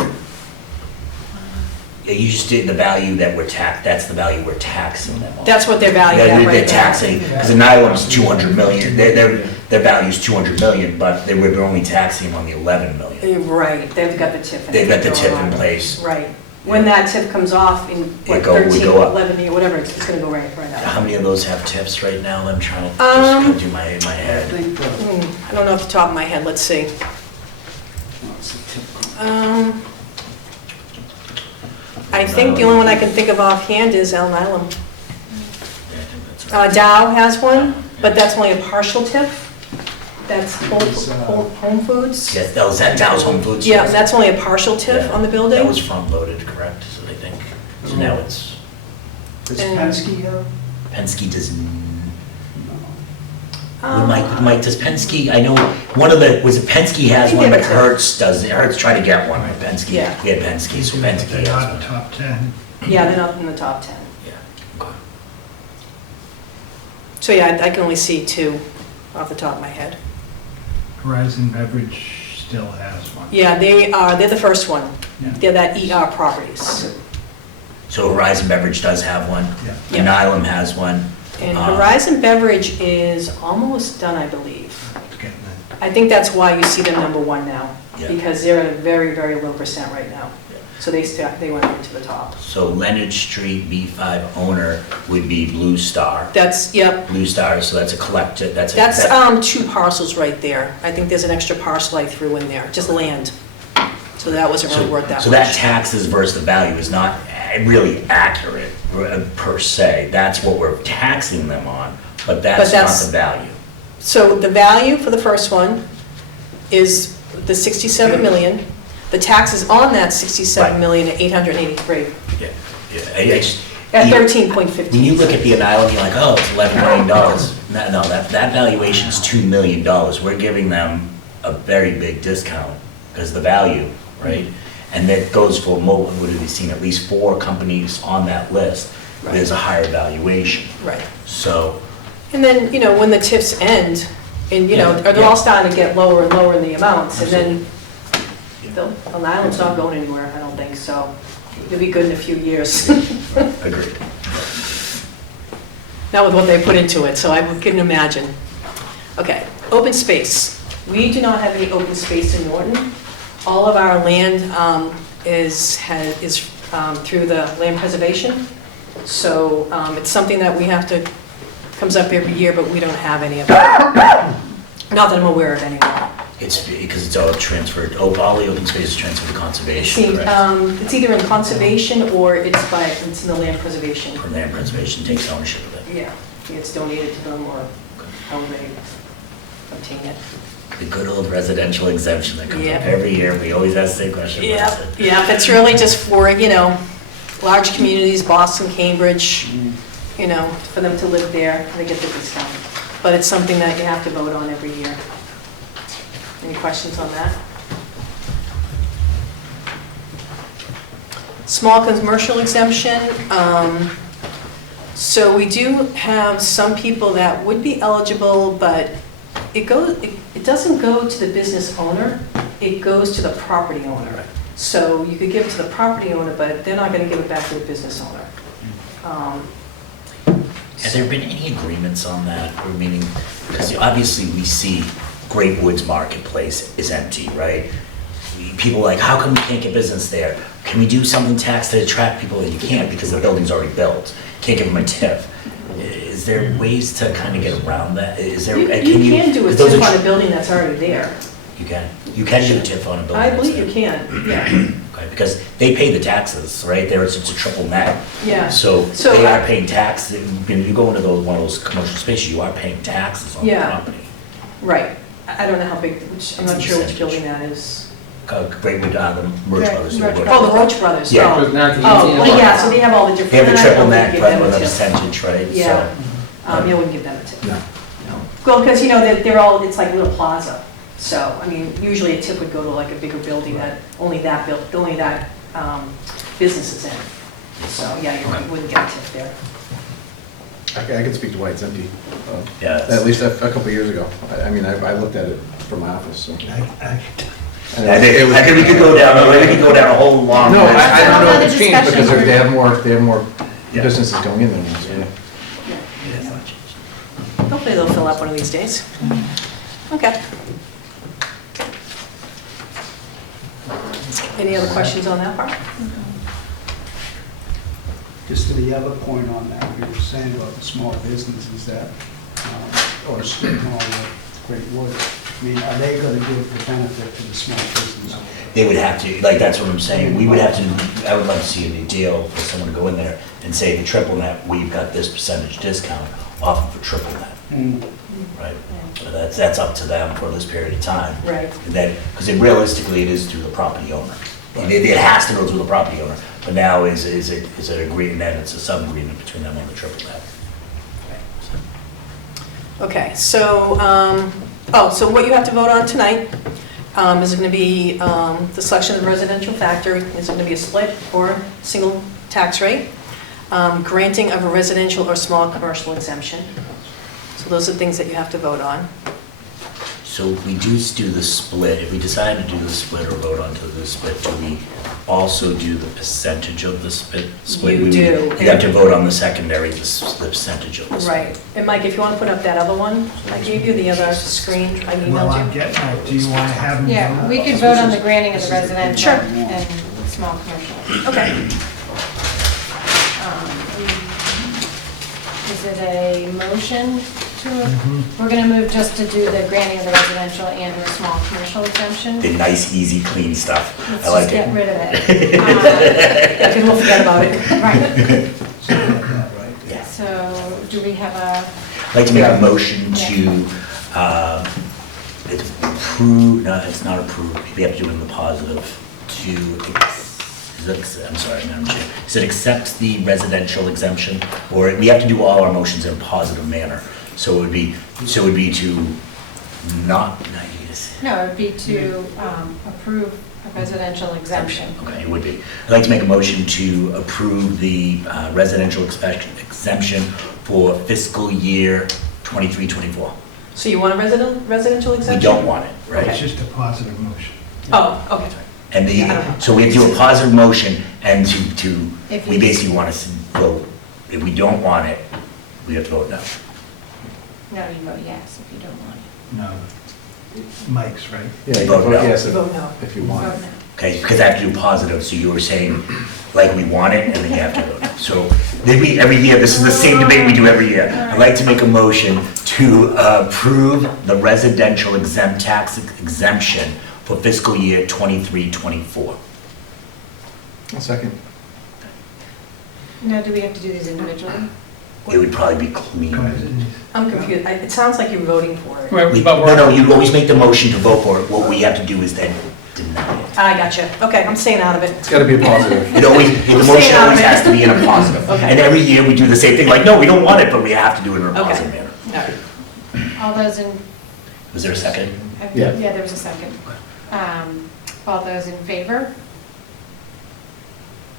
yeah, you just did the value that that's the value we're taxing them on. That's what they're valued at right now. They're taxing, because in Iowans, 200 million, their value's 200 million, but we're only taxing them on the 11 million. Right, they've got the TIF. They've got the TIF in place. Right. When that TIF comes off in, what, It would 13, go up. 11, whatever, it's gonna go right up. How many of those have TIFs right now? I'm trying to just go do my head. I don't know off the top of my head, let's see. I think the only one I can think of offhand is Elm Island. Yeah, I think that's right. Dow has one, but that's only a partial TIF. That's Home Foods. Yes, that was Dow's Home Foods. Yeah, that's only a partial TIF on the building. That was front-loaded, correct, so I think. So now it's, Does And- Penske have? Penske does, Mike, does Penske, I know, was it Penske has think one, they but have a TIF. Hertz doesn't, Hertz tried to get one, right, Penske? Yeah. We had Penske, so Penske They're has not one. the top 10. Yeah, they're not in the top 10. Yeah, okay. So yeah, I can only see two off the top of my head. Horizon Beverage still has one. Yeah, they're the first one. Yeah. They're that ER Properties. So Horizon Beverage does have one, Yeah. and Nylam has one. And Horizon Beverage is almost done, I believe. It's getting there. I think that's why you see them number one now, Yeah. because they're at a very, very low percent right now. so they went right to the top. So Leonard Street B5 owner would be Blue Star. That's, yep, Blue Star, so that's a collector, that's a. that's 2 parcels right there. I think there's an extra parcel I threw in there, just land. So that wasn't really worth that much. So that taxes versus the value is not really accurate per se. That's what we're taxing them on, but that's not the value. So the value for the first one is the 67 million. The taxes on that 67 million at 883 Yeah, I just. at 13.15. When you look at the island, you're like, oh, it's $11 million. No, that valuation's $2 million. We're giving them a very big discount because the value, right? And that goes for, what have we seen, at least 4 companies on that list. There's a higher valuation. Right. So. And then, when the TIFs end, and, they're all starting to get lower and lower in the amounts, and then the island's not going anywhere, I don't think, so it'll be good in a few years. Agreed. Not with what they put into it, so I couldn't imagine. Okay, open space. We do not have any open space in Norton. All of our land is through the land preservation. So it's something that we have to, comes up every year, but we don't have any of it. Not that I'm aware of anymore. It's because it's all transferred, all the open space is transferred to conservation, correct? It's either in conservation or it's in the land preservation. From land preservation takes ownership of it. Yeah, it's donated to them or how they obtain it. The good old residential exemption that comes Yeah. up every year. We always ask the same question. Yeah, it's really just for, large communities, Boston, Cambridge, for them to live there, and they get the discount. But it's something that you have to vote on every year. Any questions on that? Small commercial exemption. So we do have some people that would be eligible, but it doesn't go to the business owner, it goes to the property owner. So you could give it to the property owner, but they're not going to give it back to the business owner. Have there been any agreements on that? Or meaning, because obviously we see Great Woods Marketplace is empty, right? People are like, how come we can't get business there? Can we do something tax to attract people? And you can't because the building's already built. Can't give them a TIF. Is there ways to kind of get around that? Is there? You can do a TIF on a building that's already there. You can? You can do a TIF on a building. I believe you can, yeah. Okay, because they pay the taxes, right? It's a triple net. Yeah. So they are paying tax. When you go into one of those commercial spaces, you are paying taxes on the property. Right. I don't know how big, I'm not sure which building that is. Great Wood, the Roach Brothers. Oh, the Roach Brothers. Yeah. Well, yeah, so they have all the different. They have a triple net, but with a percentage, right? Yeah. I wouldn't give them a tip. No. Well, because, they're all, it's like a little plaza. So, usually a tip would go to like a bigger building that only that business is in. So, yeah, you wouldn't get a tip there. I can speak to why it's empty. Yeah. At least a couple years ago. I looked at it from my office, so. I think we could go down a whole long. No, I don't know if it's changed because they have more businesses going in there. So. Hopefully they'll fill up one of these days. Okay. Any other questions on that part? Just to the other point on that, you were saying about the small businesses that, or strip mall with Great Woods. Are they going to give the benefit to the small business? They would have to, that's what I'm saying. We would have to, I would love to see a deal for someone to go in there and say the triple net, we've got this percentage discount off of a triple net. Right? So that's up to them for this period of time. Right. And then, because realistically, it is through the property owner. It has to go through the property owner, but now is it agreement, and it's a sub-agreement between them on the triple net. Okay, so, so what you have to vote on tonight is going to be the selection of the residential factor. Is it going to be a split or single tax rate? Granting of a residential or small commercial exemption. So those are things that you have to vote on. So if we do the split, if we decide to do the split or vote onto the split, do we also do the percentage of the split? You do. You have to vote on the secondary, the percentage of the split. Right. And Mike, if you want to put up that other one, I gave you the other screen I Well, emailed you. do you want to have them? Yeah, we could vote on the granting of the residential. Sure. And small commercial. Okay. Is it a motion to, Mhm. we're gonna move just to do the granting of the residential and or small commercial exemption? The nice, easy, clean stuff. Let's I like just get it. rid of it. Then we'll forget about it. Right, Yeah. so do we have a, I'd like to make a motion to approve, no, it's not approve, we have to do it in the positive, I'm sorry, Madam Chair. Is it accept the residential exemption, or we have to do all our motions in a positive manner? So it would be to not, no, it would be to approve a residential exemption. okay, it would be. I'd like to make a motion to approve the residential exemption for fiscal year 23-24. So you want a residential We exemption? don't want it, right? It's just a positive motion. Oh, okay. And Yeah, I don't know. so we have to do a positive motion, and If we you- basically want to vote. If we don't want it, we have to vote no. No, you vote yes if you don't want it. No. Mike's, right? Yeah, you Vote vote no. yes Vote no. if you want. Vote no. Okay, because I have to do positive, so you were saying, like, we want it, and then you have to vote no. So, maybe every year, this is the same debate we do every year. I'd like to make a motion to approve the residential tax exemption for fiscal year 23-24. A second. Now, do we have to do these individually? It would probably be clean. Go ahead, Denise. I'm confused. It sounds like you're voting for it. Right, We- but we're- No, you always make the motion to vote for it. What we have to do is then deny it. I gotcha. Okay, I'm staying out of it. It's got to be a positive. It always, the motion always has to be in a positive. Okay. And every year we do the same thing, like, no, we don't want it, but we have to do it in a Okay. positive manner. All right. All those in, Was there a second? Yeah. yeah, there was a second. All those in favor?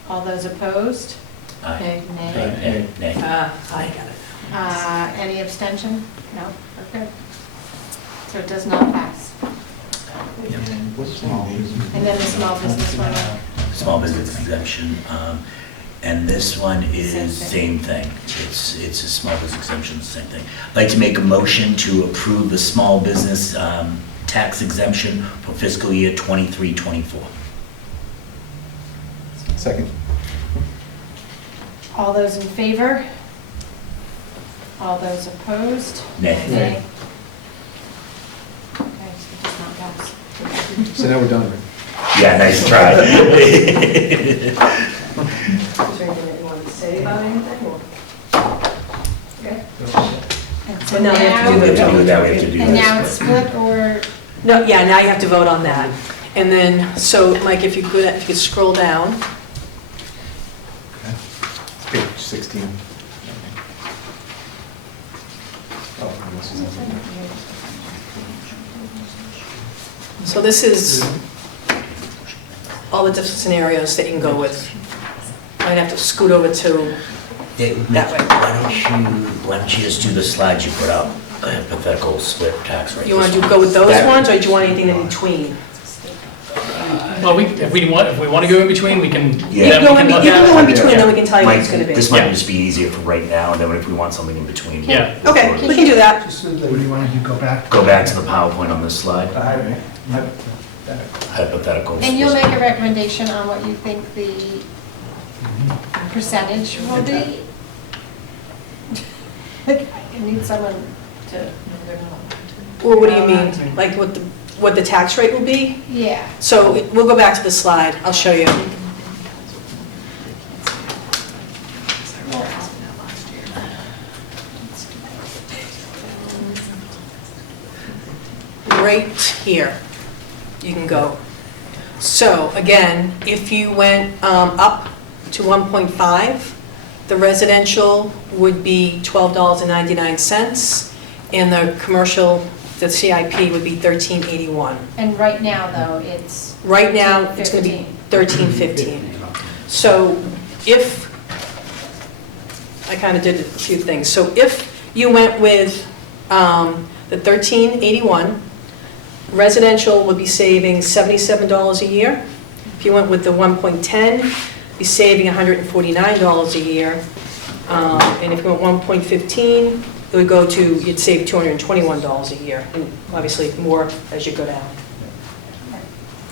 All those opposed? Aye. Nay. Nay. I got it. Any abstention? No? Okay. So it does not pass. What's small? And then the small business one? Small business exemption, and this one is Same same thing. It's a small business exemption, same thing. I'd like to make a motion to approve the small business tax exemption for fiscal year 23-24. Second. All those in favor? All those opposed? Nay. Okay, so it does not pass. So now we're done. Yeah, nice try. Is there anything that you want to say about anything? or- Okay. And So now we have to We do have to do that, we have to do And this. now it's split or, No, yeah, now you have to vote on that. And then, so Mike, if you could scroll down. Page 16. Oh, this is- So this is all the different scenarios that you can go with. Might have to scoot over to, Yeah, Nick, why don't you just do the slides you put up, the hypothetical split tax rate? you want to go with those That- ones, or do you want anything in between? Well, if we want to go in between, we can. Yeah. You then can we go in look you can at go in it. between, then we can tell you what Mike, it's going to be. this might Yeah. just be easier for right now, and then if we want something in between. Yeah. we'll Okay, go- we can do that. What do you want to do, go back? Go back to the PowerPoint on this slide, Yeah. hypothetical. and you'll make a recommendation on what you think the percentage will be? Like, I need someone to, Or what do you mean? Like what the tax rate will be? yeah. So we'll go back to the slide, I'll show you. Right here, you can go. So again, if you went up to 1.5, the residential would be $12.99, and the commercial, the CIP would be $13.81. And right now, though, it's. Right now, it's going to be $13.15. So if, I kind of did a few things. So if you went with the $13.81, residential would be saving $77 a year. If you went with the 1.10, you'd be saving $149 a year. And if you went 1.15, it would go to, you'd save $221 a year, and obviously more as you go down.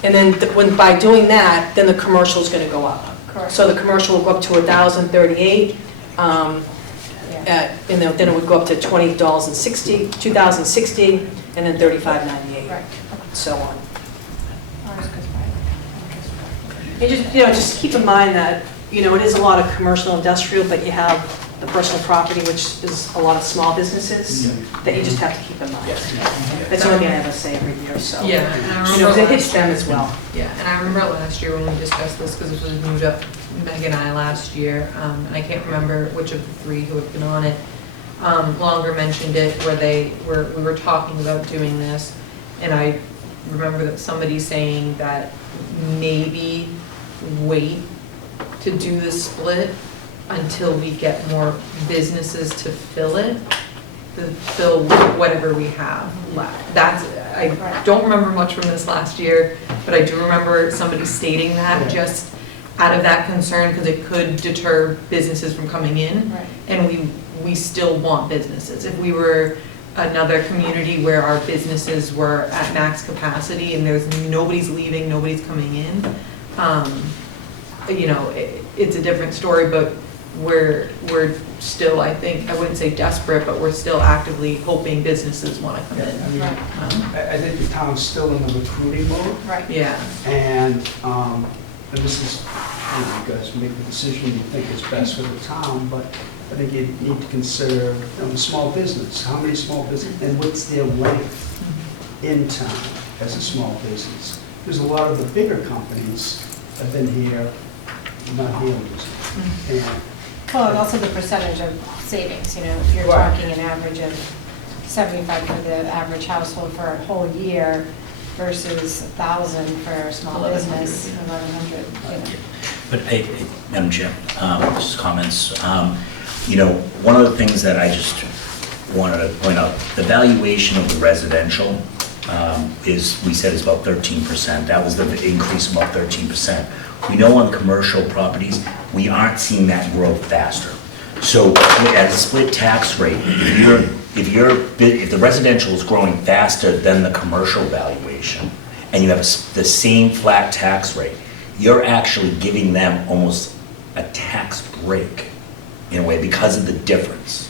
And then by doing that, then the commercial's gonna go up. Correct. So the commercial will go up to $1,038, and then it would go up to $20.60, $2,060, and then $35.98, Right. so on. Ours goes by. And just keep in mind that, it is a lot of commercial industrial, but you have the personal property, which is a lot of small businesses that you just have to keep in mind. That's the only thing I have to say every year, so. Yeah, and I remember. Because it hits them as well. Yeah, and I remember last year when we discussed this, because this was moved up, Meg and I last year, and I can't remember which of the three who had been on it, longer mentioned it, where we were talking about doing this, and I remember that somebody saying that maybe wait to do the split until we get more businesses to fill it, to fill whatever we have left. I don't remember much from this last year, but I do remember somebody stating that just out of that concern, because it could deter businesses from coming in. Right. And we still want businesses. If we were another community where our businesses were at max capacity and nobody's leaving, nobody's coming in, it's a different story, but we're still, I think, I wouldn't say desperate, but we're still actively hoping businesses want to come in. I think the town's still in the recruiting mode. Right. Yeah. And this is, you guys make the decision you think is best for the town, but I think you need to consider, small business. How many small business, and what's their length in town as a small business? There's a lot of the bigger companies have been here, not here. And Well, and also the percentage of savings, if you're Right. talking an average of 75 for the average household for a whole year versus 1,000 for a small 1,100, business, 1,100, But, Madam Chair, just comments. One of the things that I just wanted to point out, the valuation of the residential we said is about 13%. That was the increase of about 13%. We know on commercial properties, we aren't seeing that grow faster. So at a split tax rate, if the residential is growing faster than the commercial valuation, and you have the same flat tax rate, you're actually giving them almost a tax break in a way because of the difference.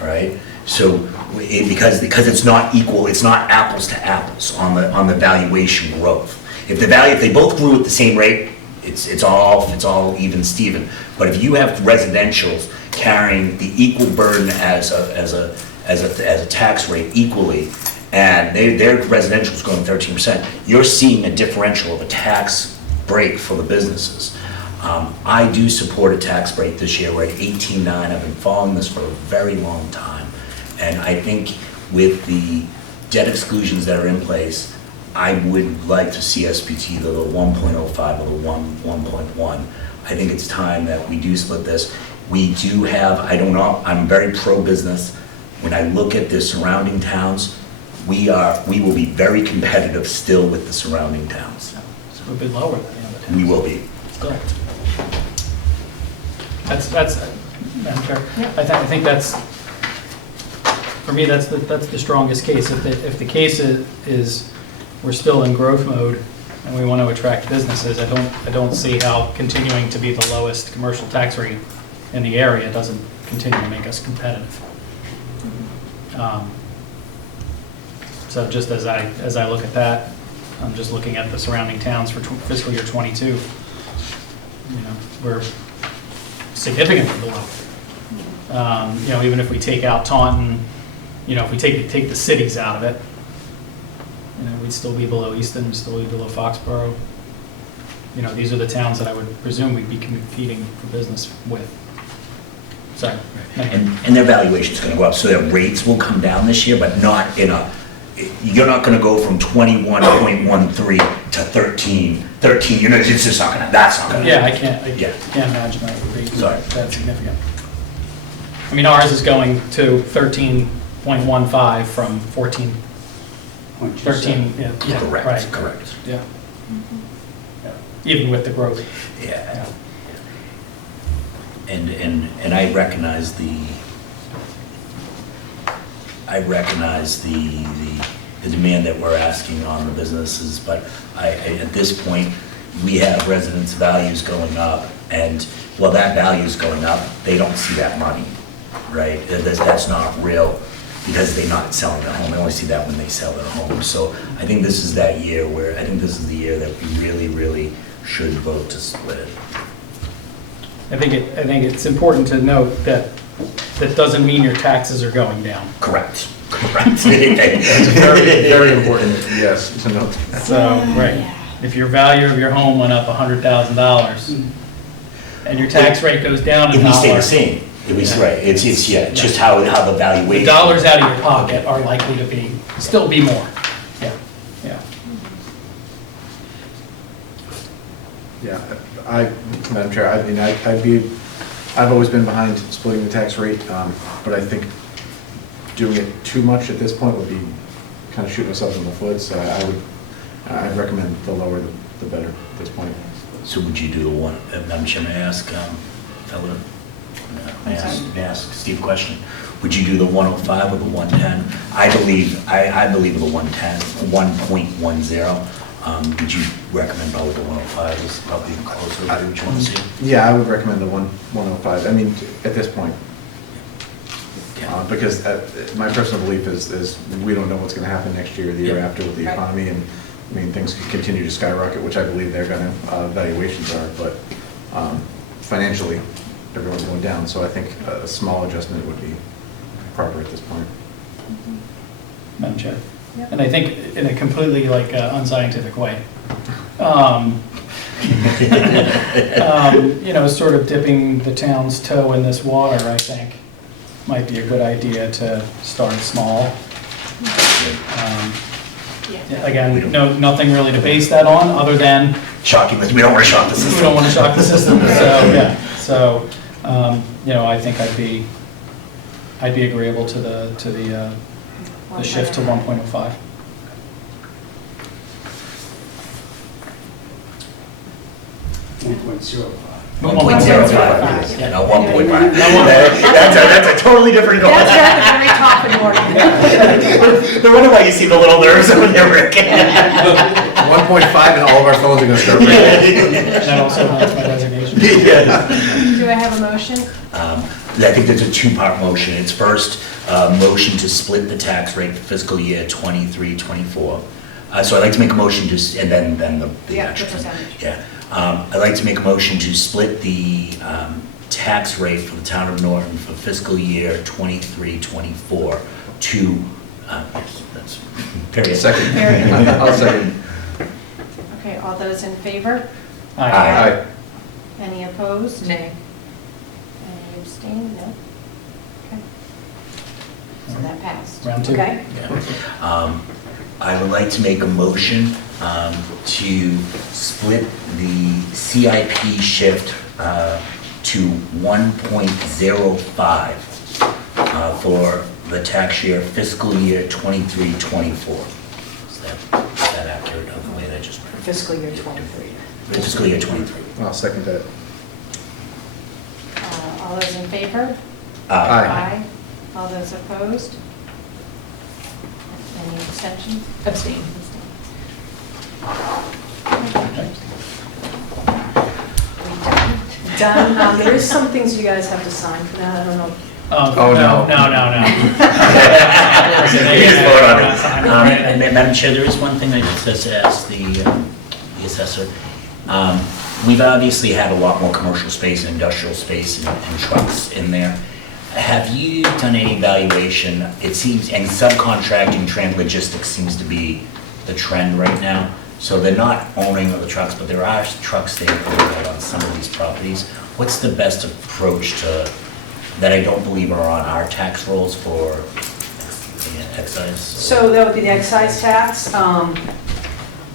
All right? So because it's not equal, it's not apples to apples on the valuation growth. If they both grew at the same rate, it's all even Steven. But if you have residentials carrying the equal burden as a tax rate equally, and their residential is growing 13%, you're seeing a differential of a tax break for the businesses. I do support a tax break this year. We're at 18.9. I've been following this for a very long time. And I think with the debt exclusions that are in place, I would like to see SPT to the 1.05 or the 1.1. I think it's time that we do split this. We do have, I'm very pro-business. When I look at the surrounding towns, we will be very competitive still with the surrounding towns. A bit lower than the other towns. We will be. Correct. That's, Madam Chair, I think that's, for me, that's the strongest case. If the case is we're still in growth mode and we want to attract businesses, I don't see how continuing to be the lowest commercial tax rate in the area doesn't continue to make us competitive. So just as I look at that, I'm just looking at the surrounding towns for fiscal year '22. We're significantly below. Even if we take out Taunton, if we take the cities out of it, we'd still be below Easton, still be below Foxborough. These are the towns that I would presume we'd be competing for business with. So, and their valuation's going to go up, so their rates will come down this year, but not you're not going to go from 21.13 to 13. It's just not going to, that's not going to. Yeah, I can't imagine that would be that significant. I mean, ours is going to 13.15 from 14. 13, yeah. Correct, right. correct. Yeah. Even with the growth. Yeah. And I recognize the the demand that we're asking on the businesses, but at this point, we have residents' values going up, and while that value is going up, they don't see that money, right? That's not real, because they're not selling their home. They only see that when they sell their home. So I think this is that year where, I think this is the year that we really, really should vote to split it. I think it's important to note that that doesn't mean your taxes are going down. Correct. That's very, very important, yes, to note. So, right, if your value of your home went up $100,000 and your tax rate goes down $1. If we stay the same, if we, right, it's just how the valuation. The dollars out of your pocket are likely to still be more. Yeah, yeah. Yeah, Madam Chair, I mean, I've always been behind splitting the tax rate, but I think doing it too much at this point would be kind of shooting myself in the foot, so I'd recommend the lower the better at this point. So would you do the one, Madam Chair, may I ask, fellow, may I ask Steve a question? Would you do the 105 or the 110? I believe the 110, 1.10. Would you recommend probably the 105 is probably closer to what you want to see? Yeah, I would recommend the 105, I mean, at this point. Because my personal belief is we don't know what's going to happen next year or the year after with the economy, and I mean, things could continue to skyrocket, which I believe they're going to, valuations are, but financially, everyone's going down, so I think a small adjustment would be proper at this point. Madam Chair. And I think in a completely unscientific way, sort of dipping the town's toe in this water, I think, might be a good idea to start small. Again, nothing really to base that on, other than... Shocking, we don't want to shock the system. We don't want to shock the system, so, yeah. So, I think I'd be agreeable to the shift to 1.05. 1.05. 1.05. Yeah, no, 1.5. That's a totally different goal. That's very top in order. No wonder why you seem a little nervous over there, Rick. 1.5 and all of our phones are going to start ringing. That also wants my resignation. Yeah. Do I have a motion? I think there's a two-part motion. It's first, motion to split the tax rate for fiscal year 23-24. So I'd like to make a motion and then the actual. The percentage. Yeah. I'd like to make a motion to split the tax rate for the town of Norton for fiscal year 23-24 to, that's, period. Second. Period. I'll second. Okay, all those in favor? Aye. Any opposed? Nay. Any abstained? No? Okay. So that passed. Round two. Okay. Yeah. I would like to make a motion to split the CIP shift to 1.05 for the tax year fiscal year 23-24. Is that accurate of the way that I just put it? Fiscal year 23. Fiscal year 23. I'll second that. All those in favor? Aye. All those opposed? Any abstentions? Abstain. Done. There is some things you guys have to sign for that, I don't know. Oh, no. No. You just vote on it. And Madam Chair, there is one thing I just asked the assessor. We've obviously had a lot more commercial space and industrial space and trucks in there. Have you done any evaluation? It seems, and subcontracting trend logistics seems to be the trend right now. So they're not owning the trucks, but there are trucks staying overnight on some of these properties. What's the best approach to, that I don't believe are on our tax rolls for excise? So that would be the excise tax.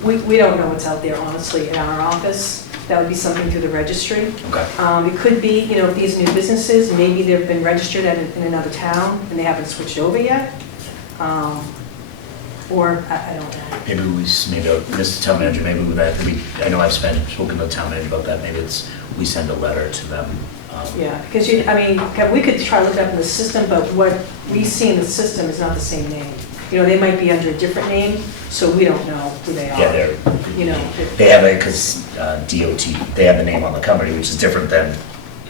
We don't know what's out there, honestly, in our office. That would be something through the registry. Okay. It could be, if these new businesses, maybe they've been registered in another town and they haven't switched over yet. Or, I don't know. Maybe Mr. Town Manager, maybe with that, I know I've spoken to the town manager about that, maybe we send a letter to them. Yeah, because we could try to look it up in the system, but what we see in the system is not the same name. they might be under a different name, so we don't know who they are. Yeah, they're, they have it because DOT, they have the name on the company, which is different than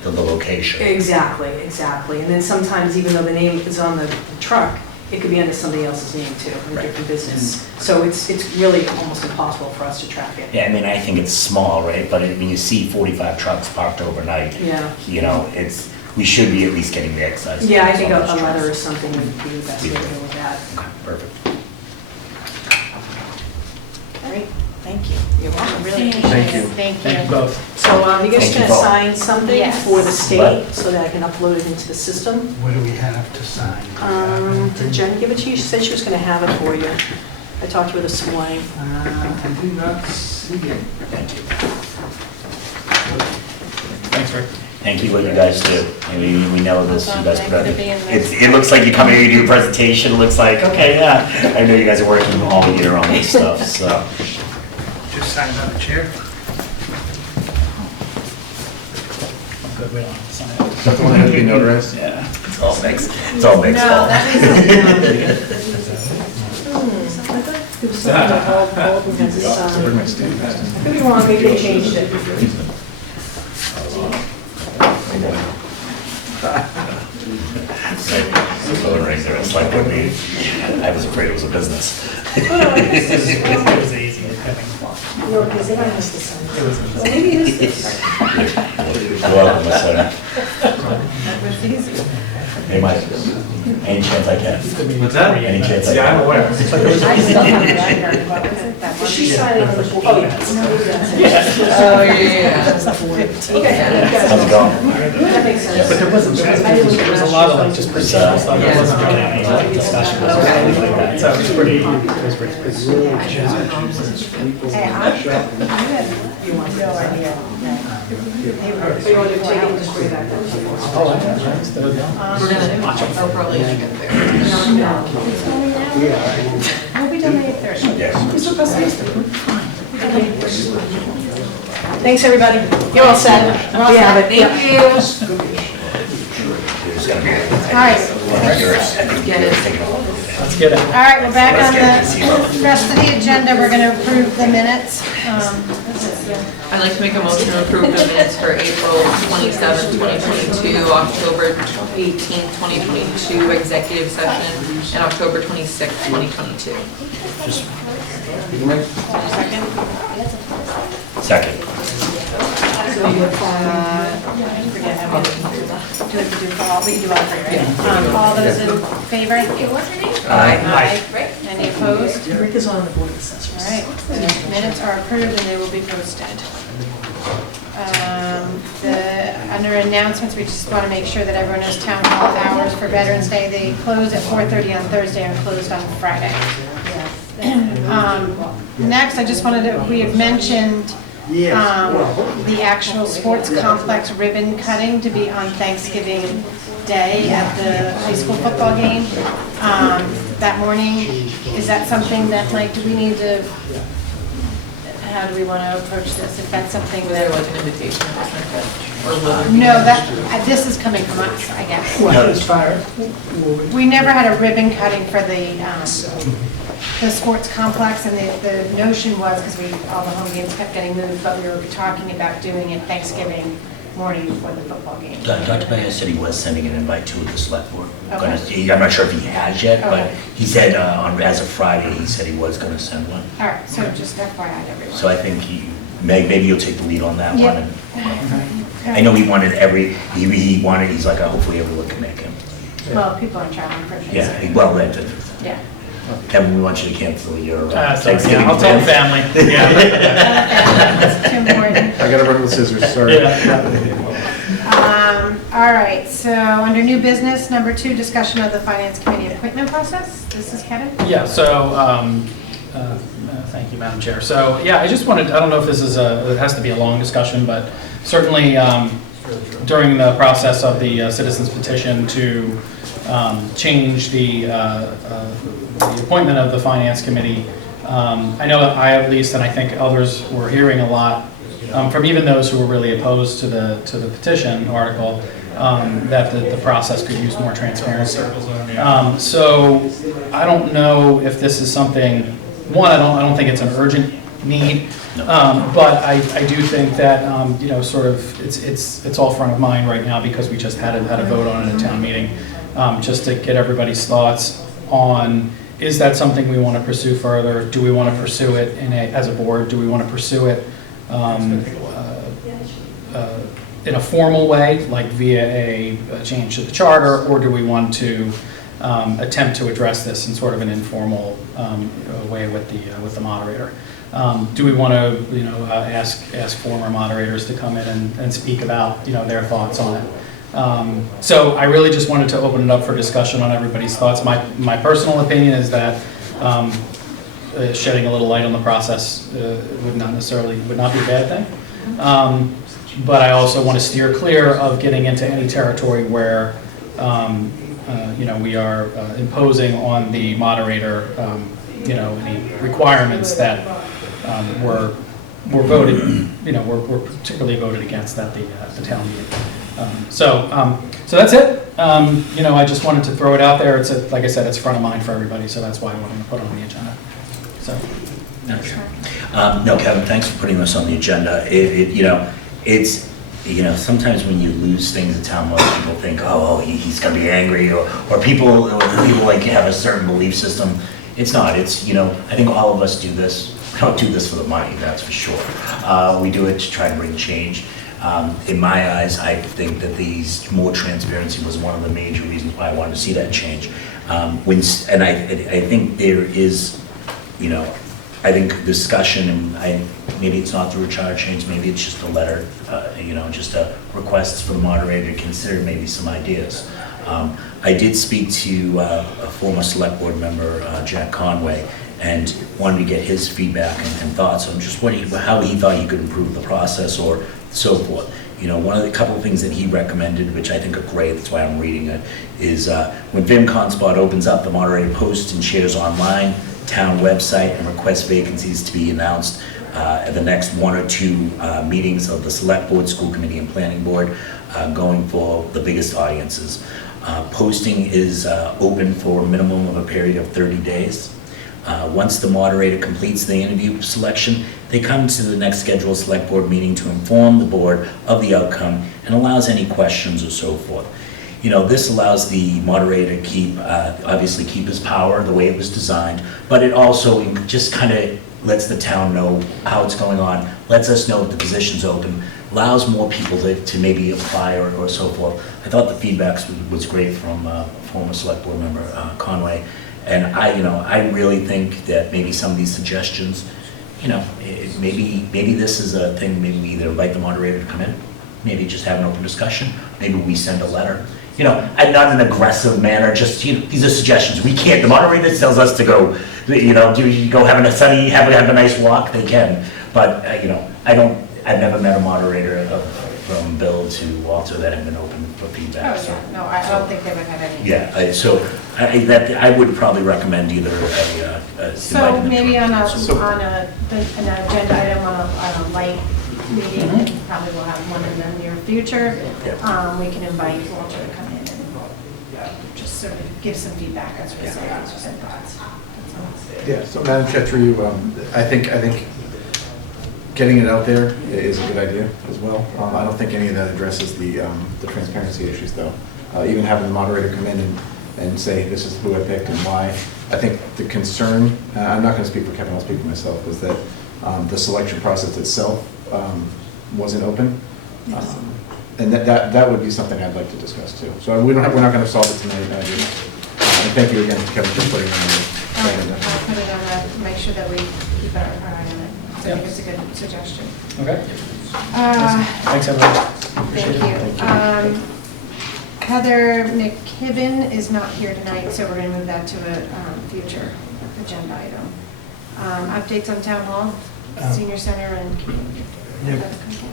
the location. Exactly. And then sometimes, even though the name is on the truck, it could be under somebody else's name too, in a different business. So it's really almost impossible for us to track it. Yeah, I mean, I think it's small, right? But when you see 45 trucks parked overnight, Yeah. We should be at least getting the excise. Yeah, I think a on those letter or trucks. something would be the best way to go with that. Okay, perfect. Great, thank you. You're welcome. Really Thank appreciate you. it. Thank Thank you you. both. So you guys Thank you can both. assign something Yes. for the state What? so that I can upload it into the system. What do we have to sign? Did Jen give it to you? She said she was going to have it for you. I talked to her this morning. I do not see it. Thank you. Thanks, Rick. Thank you, what you guys do. I mean, we know this, you guys put out. Thank you for being there. It looks like you come here, you do a presentation, it looks like, okay, yeah. I know you guys are working all year on this stuff, so. Just sign on the chair. Good, we don't have to sign it. Is that the one that has to be notarized? Yeah. It's all mixed, it's all mixed. No, that There was something that Baldwin has to sign. Where my stamp is? I could be wrong, maybe they changed it. So the rings are, it's like, I was afraid it was a business. It was easy. No, because they don't have to sign it. Well, maybe it is this. You're welcome, Miss Sarah. was easy. They might, any chance I can. What's that? Any chance I Yeah, can. I'm aware. I still have a record. What was it? That one? She's signing on the board. Oh, yeah. Oh, yeah. Okay. How's it going? That makes sense. But there wasn't, there was a lot of like just procedural stuff, there wasn't really any like discussion or anything like that, so it was pretty. Hey, I had no idea. So you want to take it and just bring it back down? Oh, I know, We're gonna, I'll probably get there. We'll be done at 8:30. Yes. Thanks, everybody. You're all set. We're all We have set. it. Thank you. There's gonna be. All right. Get it. Let's get it. All right, we're back on Let's get it. the rest of the agenda. We're going to approve the minutes. I'd like to make a motion to approve the minutes for April 27, 2022, October 18, 2022 executive session, and October 26, 2022. Second. I forget how many. Do we have to do all, we can do all three, right? All those in favor? Aye. Any opposed? Rick is on the board of assessors. All right, the minutes are approved and they will be posted. Under announcements, we just want to make sure that everyone knows town hall hours for Veterans Day. They close at 4:30 on Thursday and closed on Friday. Next, I just wanted to, we had mentioned the actual sports complex ribbon cutting to be on Thanksgiving Day at the high school football game that morning. Is that something that, like, do we need to, how do we want to approach this? If that's something Was there that, like an invitation or something? Or will there be- no, that, this is coming from us, I guess. As far, We never had a ribbon cutting for the sports complex, and the notion was, because all the home games kept getting moved, but we were talking about doing it Thanksgiving morning before the football game. Dr. Bayer said he was sending an invite to the select board. Okay. I'm not sure if he has yet, but Okay. he said as of Friday, he said he was gonna send one. All right, so just FYI to everyone. So I think maybe you'll take the lead on that Yep. one. And I know he wanted he's like, hopefully everyone can make him. Well, people are traveling for Thanksgiving. Yeah, well, then, Yeah. Kevin, we want you to cancel your So, Thanksgiving. yeah, I'll tell plans. family. Yeah. That's too important. I gotta run with scissors, sorry. All right, so under new business, number 2, discussion of the finance committee appointment process. This is Kevin. Yeah, so, thank you, Madam Chair. So, yeah, I just wanted, I don't know if this is it has to be a long discussion, but certainly during the process of the citizens petition to change the appointment of the finance committee, I know that I at least, and I think others were hearing a lot from even those who were really opposed to the petition article, that the process could use more transparency. So I don't know if this is something, one, I don't think it's an urgent need, but I do think that, sort of, it's all front of mind right now because we just had a vote on it at town meeting, just to get everybody's thoughts on, is that something we want to pursue further? Do we want to pursue it as a board? Do we want to pursue it in a formal way, like via a change to the charter, or do we want to attempt to address this in sort of an informal way with the moderator? Do we want to, ask former moderators to come in and speak about, their thoughts on it? So I really just wanted to open it up for discussion on everybody's thoughts. My personal opinion is that shedding a little light on the process would not be a bad thing. But I also want to steer clear of getting into any territory where, we are imposing on the moderator, any requirements that were voted, were particularly voted against at the town meeting. So that's it. I just wanted to throw it out there. Like I said, it's front of mind for everybody, so that's why I wanted to put it on the agenda. So. No, Kevin, thanks for putting this on the agenda. It's sometimes when you lose things in town, most people think, he's going to be angry, or people like have a certain belief system. It's not. It's, I think all of us do this. We don't do this for the money, that's for sure. We do it to try to bring change. In my eyes, I think that more transparency was one of the major reasons why I wanted to see that change. I think there is, I think discussion, and maybe it's not through a charter change, maybe it's just a letter, just a request for the moderator to consider maybe some ideas. I did speak to a former select board member, Jack Conway, and wanted to get his feedback and thoughts on just how he thought he could improve the process or so forth. One of the couple of things that he recommended, which I think are great, that's why I'm reading it, is when VimConspot opens up, the moderator posts and shares online, town website, and requests vacancies to be announced at the next 1 or 2 meetings of the select board, school committee, and planning board, going for the biggest audiences. Posting is open for a minimum of a period of 30 days. Once the moderator completes the interview selection, they come to the next scheduled select board meeting to inform the board of the outcome and allows any questions or so forth. This allows the moderator to obviously keep his power the way it was designed, but it also just kind of lets the town know how it's going on, lets us know if the position's open, allows more people to maybe apply or so forth. I thought the feedback was great from former select board member Conway. And I really think that maybe some of these suggestions, maybe this is a thing, maybe we either invite the moderator to come in, maybe just have an open discussion, maybe we send a letter, and not in an aggressive manner, just, these are suggestions. We can't, the moderator tells us to go, go have a nice walk, they can. But, I've never met a moderator from Bill to Walter that have been open for feedback. Oh, yeah, no, I don't think they would have any. Yeah, I would probably recommend either a. So maybe on an agenda item on a light meeting, and probably we'll have one in the near future. We can invite Walter to come in and just sort of give some feedback as results and thoughts. Yeah, so Madam Chair, through you, I think getting it out there is a good idea as well. I don't think any of that addresses the transparency issues, though. Even having the moderator come in and say, this is who I picked and why. I think the concern, I'm not going to speak for Kevin, I'll speak for myself, was that the selection process itself wasn't open. And that would be something I'd like to discuss too. So we're not going to solve it tonight. And thank you again, Kevin, for putting it on the agenda. I'll put it on make sure that we keep our eye on it. I think it's a good suggestion. Okay. Thanks, everyone. Thank you. Heather McKibben is not here tonight, so we're going to move that to a future agenda item. Updates on town hall, senior center, and community.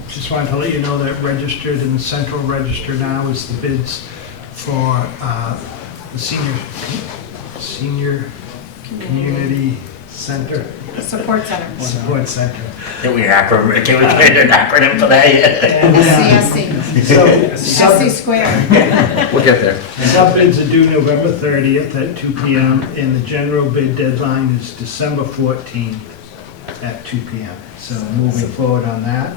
Just wanted to let you know that registered in the central register now is the bids for the senior community center Support center. Support center. Can we get an acronym for that yet? SC square. We'll get there. Sub bids are due November 30th at 2 PM, and the general bid deadline is December 14th at 2 PM. So moving forward on that,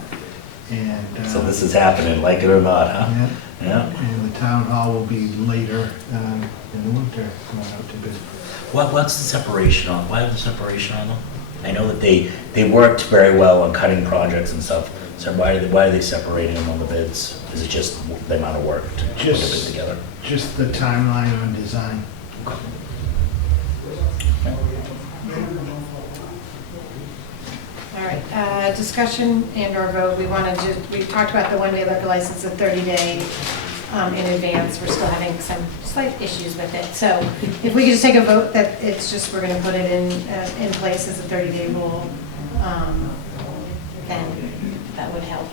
and. So this is happening, like it or not, huh? Yeah. Yeah. And the town hall will be later in the winter going out to bid. What's the separation on, why is the separation on them? I know that they worked very well on cutting projects and stuff, so why are they separating them on the bids? Is it just the amount of work to put a bid together? Just the timeline on design. All right, discussion and or vote, we talked about the one-day liquor license, the 30-day in advance. We're still having some slight issues with it. So if we could just take a vote that it's just, we're gonna put it in place as a 30-day rule, then that would help.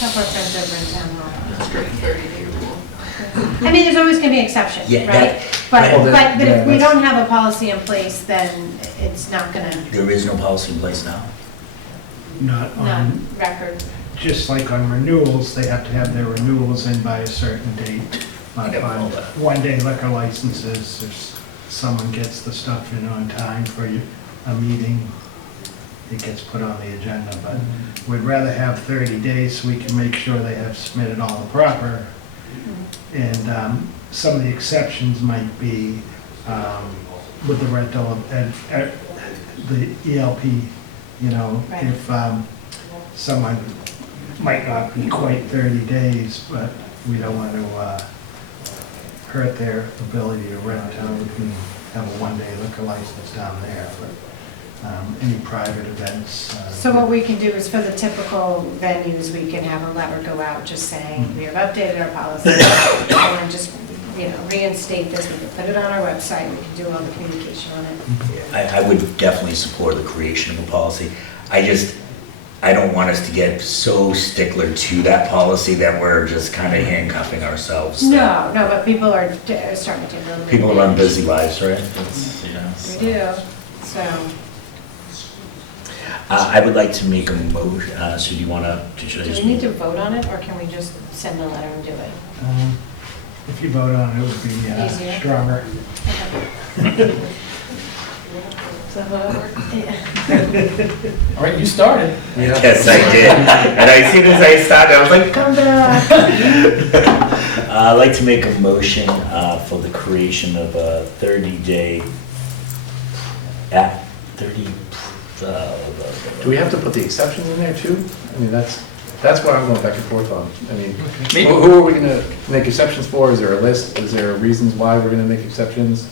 Help our friends over in town hall. 30-day rule. I mean, there's always gonna be exceptions, Yeah, right? that- But if we don't have a policy in place, then it's not gonna, There is no policy in place now? Not not on, record. just like on renewals, they have to have their renewals in by a certain date. I On never know that. one-day liquor licenses, if someone gets the stuff in on time for a meeting, it gets put on the agenda, but we'd rather have 30 days so we can make sure they have submitted all the proper. And some of the exceptions might be with the rental and the ELP, you know, Right. if someone might not be quite 30 days, but we don't want to hurt their ability to rent out and have a one-day liquor license down there, but any private events. So what we can do is for the typical venues, we can have a letter go out just saying, we have updated our policy, and just, reinstate this, we can put it on our website, we can do all the communication on it. I would definitely support the creation of a policy. I don't want us to get so stickler to that policy that we're just kind of handcuffing ourselves. No, but people are starting to really. People run busy lives, right? That's, We do, so. I would like to make a motion, so do you want to? Do we need to vote on it, or can we just send a letter and do it? If you vote on it, it would be Easier. stronger. All right, you started. Yes, I did. And as soon as I started, I was like, come back. I'd like to make a motion for the creation of a 30-day, Do we have to put the exceptions in there too? I mean, that's what I'm going back and forth on. I mean, Maybe- who are we gonna make exceptions for? Is there a list? Is there reasons why we're gonna make exceptions?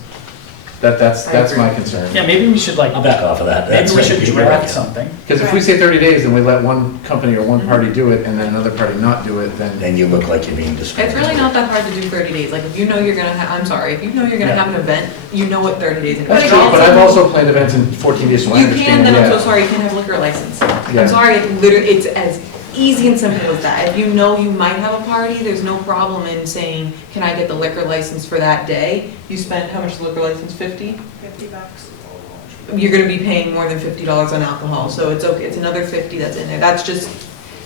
That's my concern. Yeah, maybe we should like, I'll back off of that. maybe That's we should a good draft idea. something. Because if we say 30 days and we let one company or one party do it and then another party not do it, then. Then you look like you're being It's discriminated. really not that hard to do 30 days. Like, if you know you're gonna have, I'm sorry, if you know you're gonna have an event, you know what 30 days in That's advance. true, but I've also planned events in 14 days, so I You can, understand. then I'm yeah. so sorry, you can have a liquor license. Yeah. I'm sorry, it's as easy and simple as that. If you know you might have a party, there's no problem in saying, can I get the liquor license for that day? You spend, how much is the liquor license, 50? $50. You're gonna be paying more than $50 on alcohol, so it's okay, it's another 50 that's in there. That's just,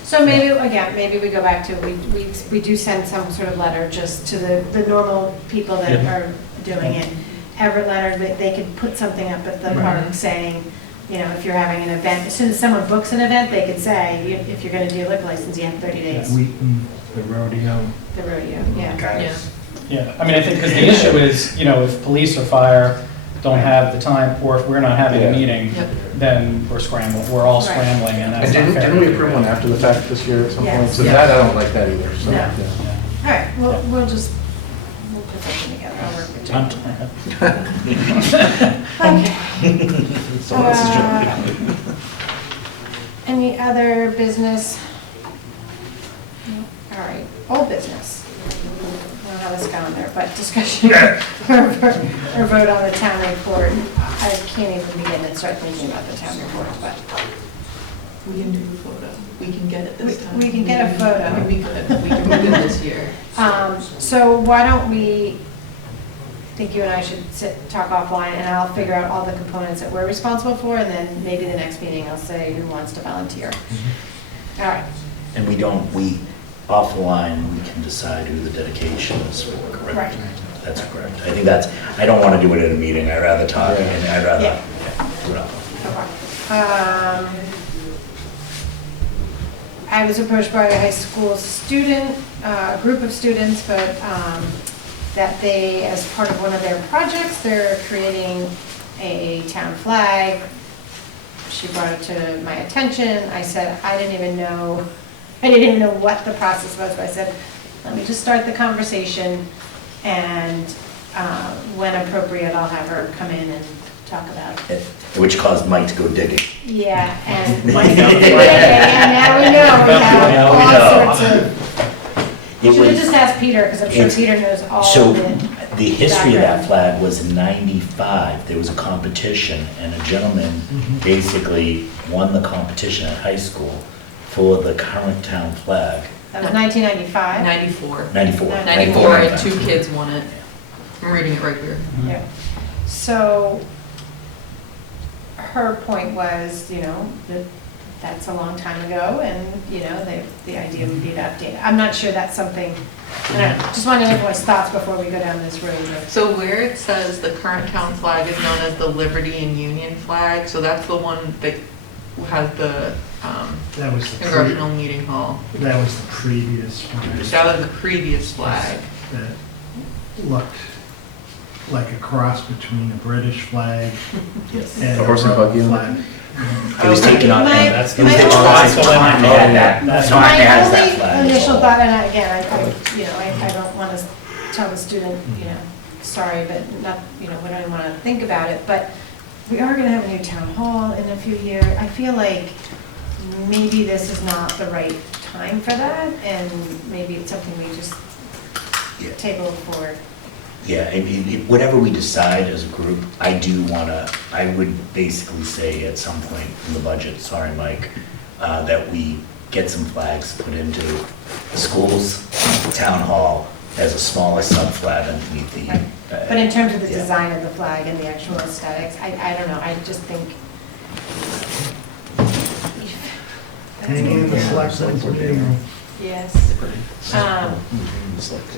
So maybe we go back to, we do send some sort of letter just to the normal people that are doing it. Everett letter, that they could put something up at the park saying, if you're having an event, as soon as someone books an event, they could say, if you're gonna do a liquor license, you have 30 days. Wheaton, the rodeo. The rodeo, yeah. Guys. Yeah, I mean, I think, because the issue is, if police or fire don't have the time, or if we're not having a meeting, Yep. then we're scrambling, we're all Right. scrambling, and And that's not fair. didn't we approve one after the fact this year at some point? Yes. So that, I don't like that either, so. No. yeah. All right, we'll put something together, I'll work with Time you. Okay. Someone else's job. Any other business? All right, old business. I don't know how this got on there, but discussion or vote on the town report. I can't even begin to start thinking about the town report, but we can do a photo. We can get it this time. we can get a photo. We can do it this year. So why don't we, think you and I should talk offline, and I'll figure out all the components that we're responsible for, and then maybe the next meeting I'll say who wants to volunteer. All right. And we offline, we can decide who the dedication is for, correct? Right. That's correct. I think I don't want to do it at a meeting, I'd rather talk, Yeah. and I'd rather, Yeah. do it offline. Okay. I was approached by a high school student, a group of students, but that they, as part of one of their projects, they're creating a town flag. She brought it to my attention. I said, I didn't even know what the process was, but I said, let me just start the conversation, and when appropriate, I'll have her come in and talk about it. Which caused Mike to go digging. Yeah, and now we know, we have all sorts of, should have just asked Peter, because I'm sure Peter knows all So, of it. the history of that background. flag was in '95, there was a competition, and a gentleman basically won the competition at high school for the current town flag. That was 1995. 94. 94. 94, and 2 kids won it. I'm reading it right here. Yeah. So, her point was, that that's a long time ago, and, the idea would be to update. I'm not sure that's something, I don't know, just wanted everyone's thoughts before we go down this road. So where it says the current town flag is known as the Liberty and Union flag, so that's the one that has the That was the Congressional Meeting Hall. That was the previous one. That was the previous flag. That looked like a cross between a British flag Yes. and A a horse and Rebel buggy on flag. It was taken on, My- it was my the only- Taunton had that, Taunton has that My flag. only initial thought, and again, I don't want to tell the student, sorry, but not, we don't want to think about it, but we are going to have a new town hall in a few years. I feel like maybe this is not the right time for that, and maybe it's something we just Yeah. table for. Yeah, whatever we decide as a group, I would basically say at some point in the budget, sorry, Mike, that we get some flags put into the schools, town hall, as a smaller sub-flag underneath the. But in terms of the yeah. design of the flag and the actual aesthetics, I don't know, I just think. Hanging in the selectmen's meeting room. Yes.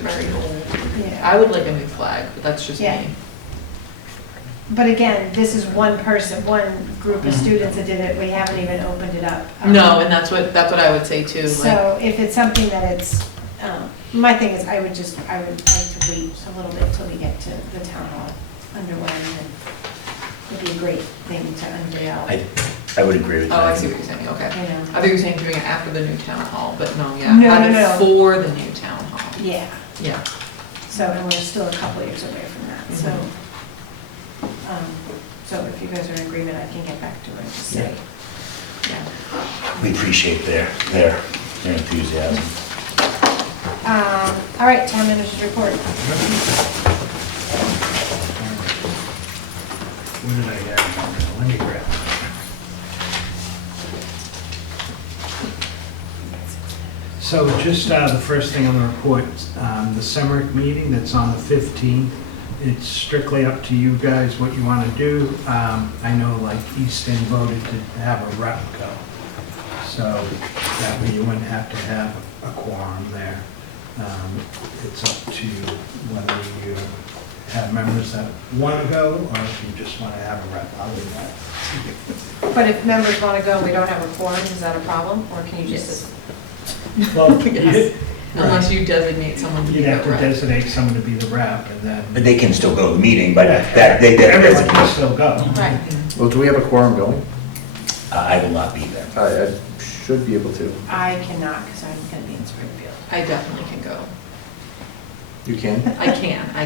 Very old. Yeah. I would like a new flag, but that's just Yeah. me. But again, this is one person, one group of students that did it, we haven't even opened it up. No, and that's what I would say too. Like, So if it's something that it's, my thing is, I would like to wait a little bit till we get to the town hall underway, and it'd be a great thing to unveil. I would agree with that. Oh, I see what you're saying, okay. You know. I thought you were saying doing it after the new town hall, but no, yeah. No, have no, it no. for the new town hall. Yeah, Yeah. so, and we're still a couple years away from that, so. So if you guys are in agreement, I can get back to her and just say, yeah. We appreciate their enthusiasm. All right, town manager's report. What did I have? Let me grab it. So just the first thing on the report, the SEMRIC meeting that's on the 15th, it's strictly up to you guys what you want to do. I know like Easton voted to have a rep go, so that way you wouldn't have to have a quorum there. It's up to you whether you have members that want to go or if you just want to have a rep. I'll leave that. But if members want to go and we don't have a quorum, is that a problem, or can you just? Well, Yes. Unless you designate someone to be you'd the have to rep. designate someone to be the rep and then. But they can still go to the meeting, but Yeah, everyone can still go. Right. Well, do we have a quorum going? I will not be there. I should be able to. I cannot, because I'm going to be in Springfield. I definitely can go. You can? I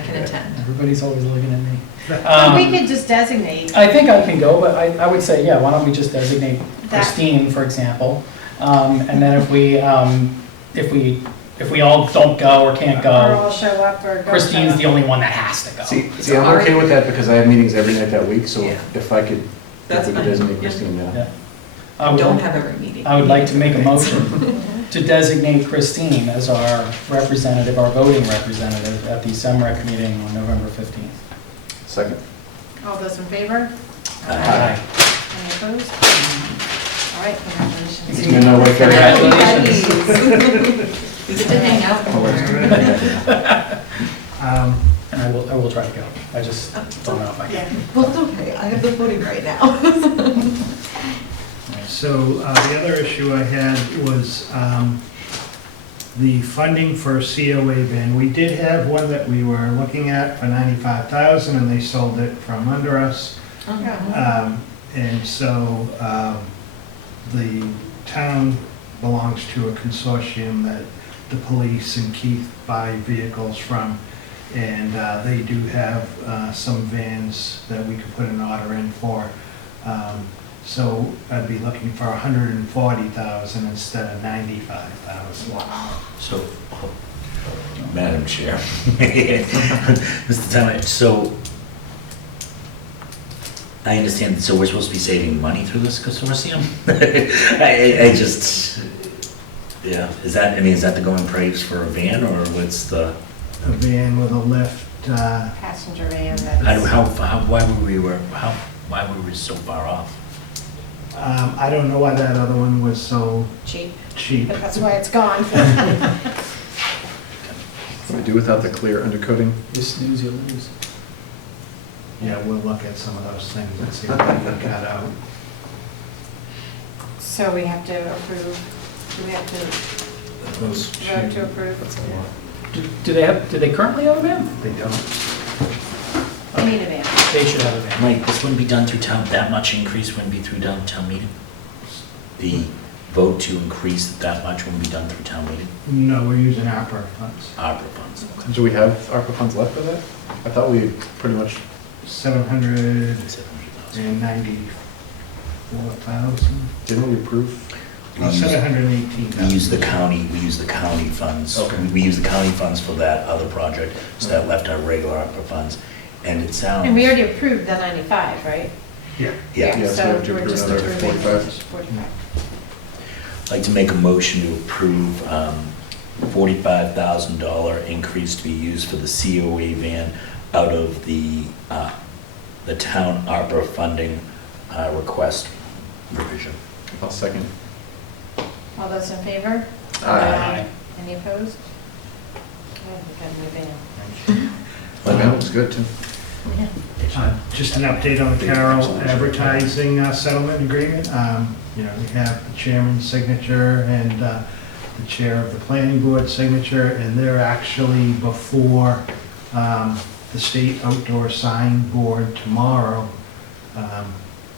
can attend. Everybody's always looking at me. But we could just designate. I think I can go, but I would say, yeah, why don't we just designate That- Christine, for example? And then if we all don't go or can't Or go, all show up or go. Christine's show the up. only one that has to go. See, I'm okay with that because I have meetings every night that week, so Yeah. if I could, That's if we could fine. designate Yeah. Christine, yeah. Yeah. I don't have every meeting. I would like to make a motion to designate Christine as our representative, our voting representative at the SEMREC meeting on November 15th. Second. All those in favor? Aye. Any opposed? All right, congratulations. You know what, Congratulations. You get to hang out more. And I will try to go. I just don't know if I can. Well, it's okay, I have the voting right now. So the other issue I had was the funding for COA van. We did have one that we were looking at for $95,000 and they sold it from under us. And so the town belongs to a consortium that the police and Keith buy vehicles from. And they do have some vans that we could put an order in for. So I'd be looking for $140,000 instead of $95,000. Wow. So, Madam Chair, Mr. Tennant, so I understand, so we're supposed to be saving money through this consortium? I just, yeah, is that, I mean, is that the going price for a van, or what's the? A van with a lift. Passenger van that's. Why were we so far off? I don't know why that other one was so Cheap. cheap. But that's why it's gone. What do we do without the clear undercoating? You snooze, you lose. Yeah, we'll look at some of those things and see what we can cut out. So we have to approve, do we have to vote to approve? Do they currently have a van? They don't. They need a van. They should have a van. Mike, this wouldn't be done through town, that much increase wouldn't be through town meeting? The vote to increase that much wouldn't be done through town meeting? No, we're using ARPA funds. ARPA funds. Do we have ARPA funds left for that? I thought we pretty much. $794,000. Didn't we approve? We use $718,000. we use the county funds. Okay. We use the county funds for that other project, so that left our regular ARPA funds. And it sounds. And we already approved the 95, right? Yeah. Yeah. Yeah, so we So have to we're approve just another approving 45. 45. I'd like to make a motion to approve $45,000 increase to be used for the COA van out of the town ARPA funding request revision. I'll second. All those in favor? Aye. Any opposed? Okay, we got a new van. That van looks good too. Just an update on the Carroll advertising settlement agreement. You know, we have the chairman's signature and the chair of the planning board signature, and they're actually before the state outdoor sign board tomorrow,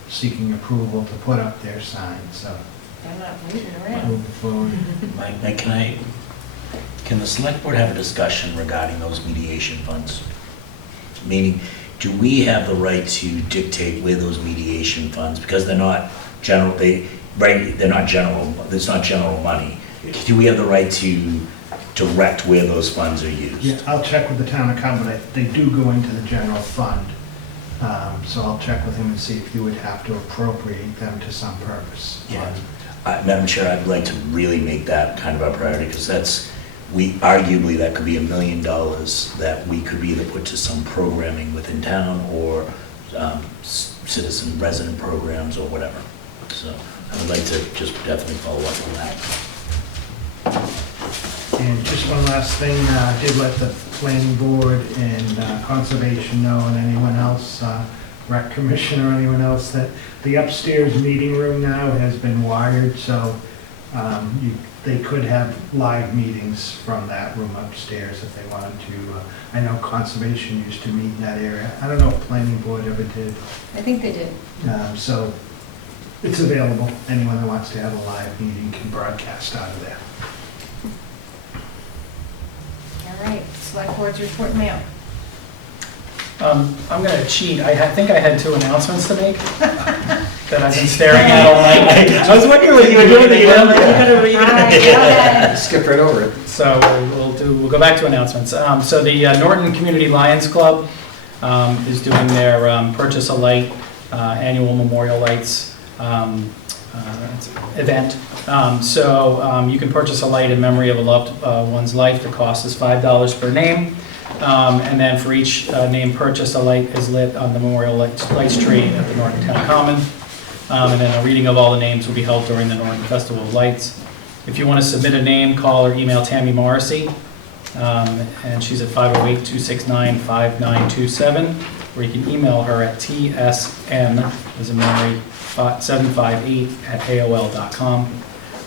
seeking approval to put up their sign, so They're not waiting around. moving forward. Mike, can the select board have a discussion regarding those mediation funds? Meaning, do we have the right to dictate where those mediation funds, because they're not general, they're not general, it's not general money. Do we have the right to direct where those funds are used? Yeah, I'll check with the town accountant, but they do go into the general fund. So I'll check with him and see if you would have to appropriate them to some purpose. Yeah. Madam Chair, I'd like to really make that kind of our priority, because arguably that could be $1 million that we could either put to some programming within town or citizen resident programs or whatever. So I would like to just definitely follow up on that. And just one last thing, I did let the planning board and conservation know, and anyone else, rec commission or anyone else, that the upstairs meeting room now has been wired, so they could have live meetings from that room upstairs if they wanted to. I know conservation used to meet in that area. I don't know if planning board ever did. I think they did. So it's available. Anyone that wants to have a live meeting can broadcast out of there. All right, select board's report mail. I'm going to cheat. I think I had 2 announcements to make that I've been staring at all night. I was wondering what you were doing. All right, go ahead. Skip right over it. So we'll go back to announcements. So the Norton Community Lions Club is doing their Purchase a Light annual memorial lights event. You can purchase a light in memory of a loved one's life. The cost is $5 per name. And then for each name purchased, a light is lit on the memorial lights tree at the Norton Town Common. And then a reading of all the names will be held during the Norton Festival of Lights. If you want to submit a name, call or email Tammy Morrissey, and she's at 508-269-5927, or you can email her at tsn, as in Mary, 758@aol.com,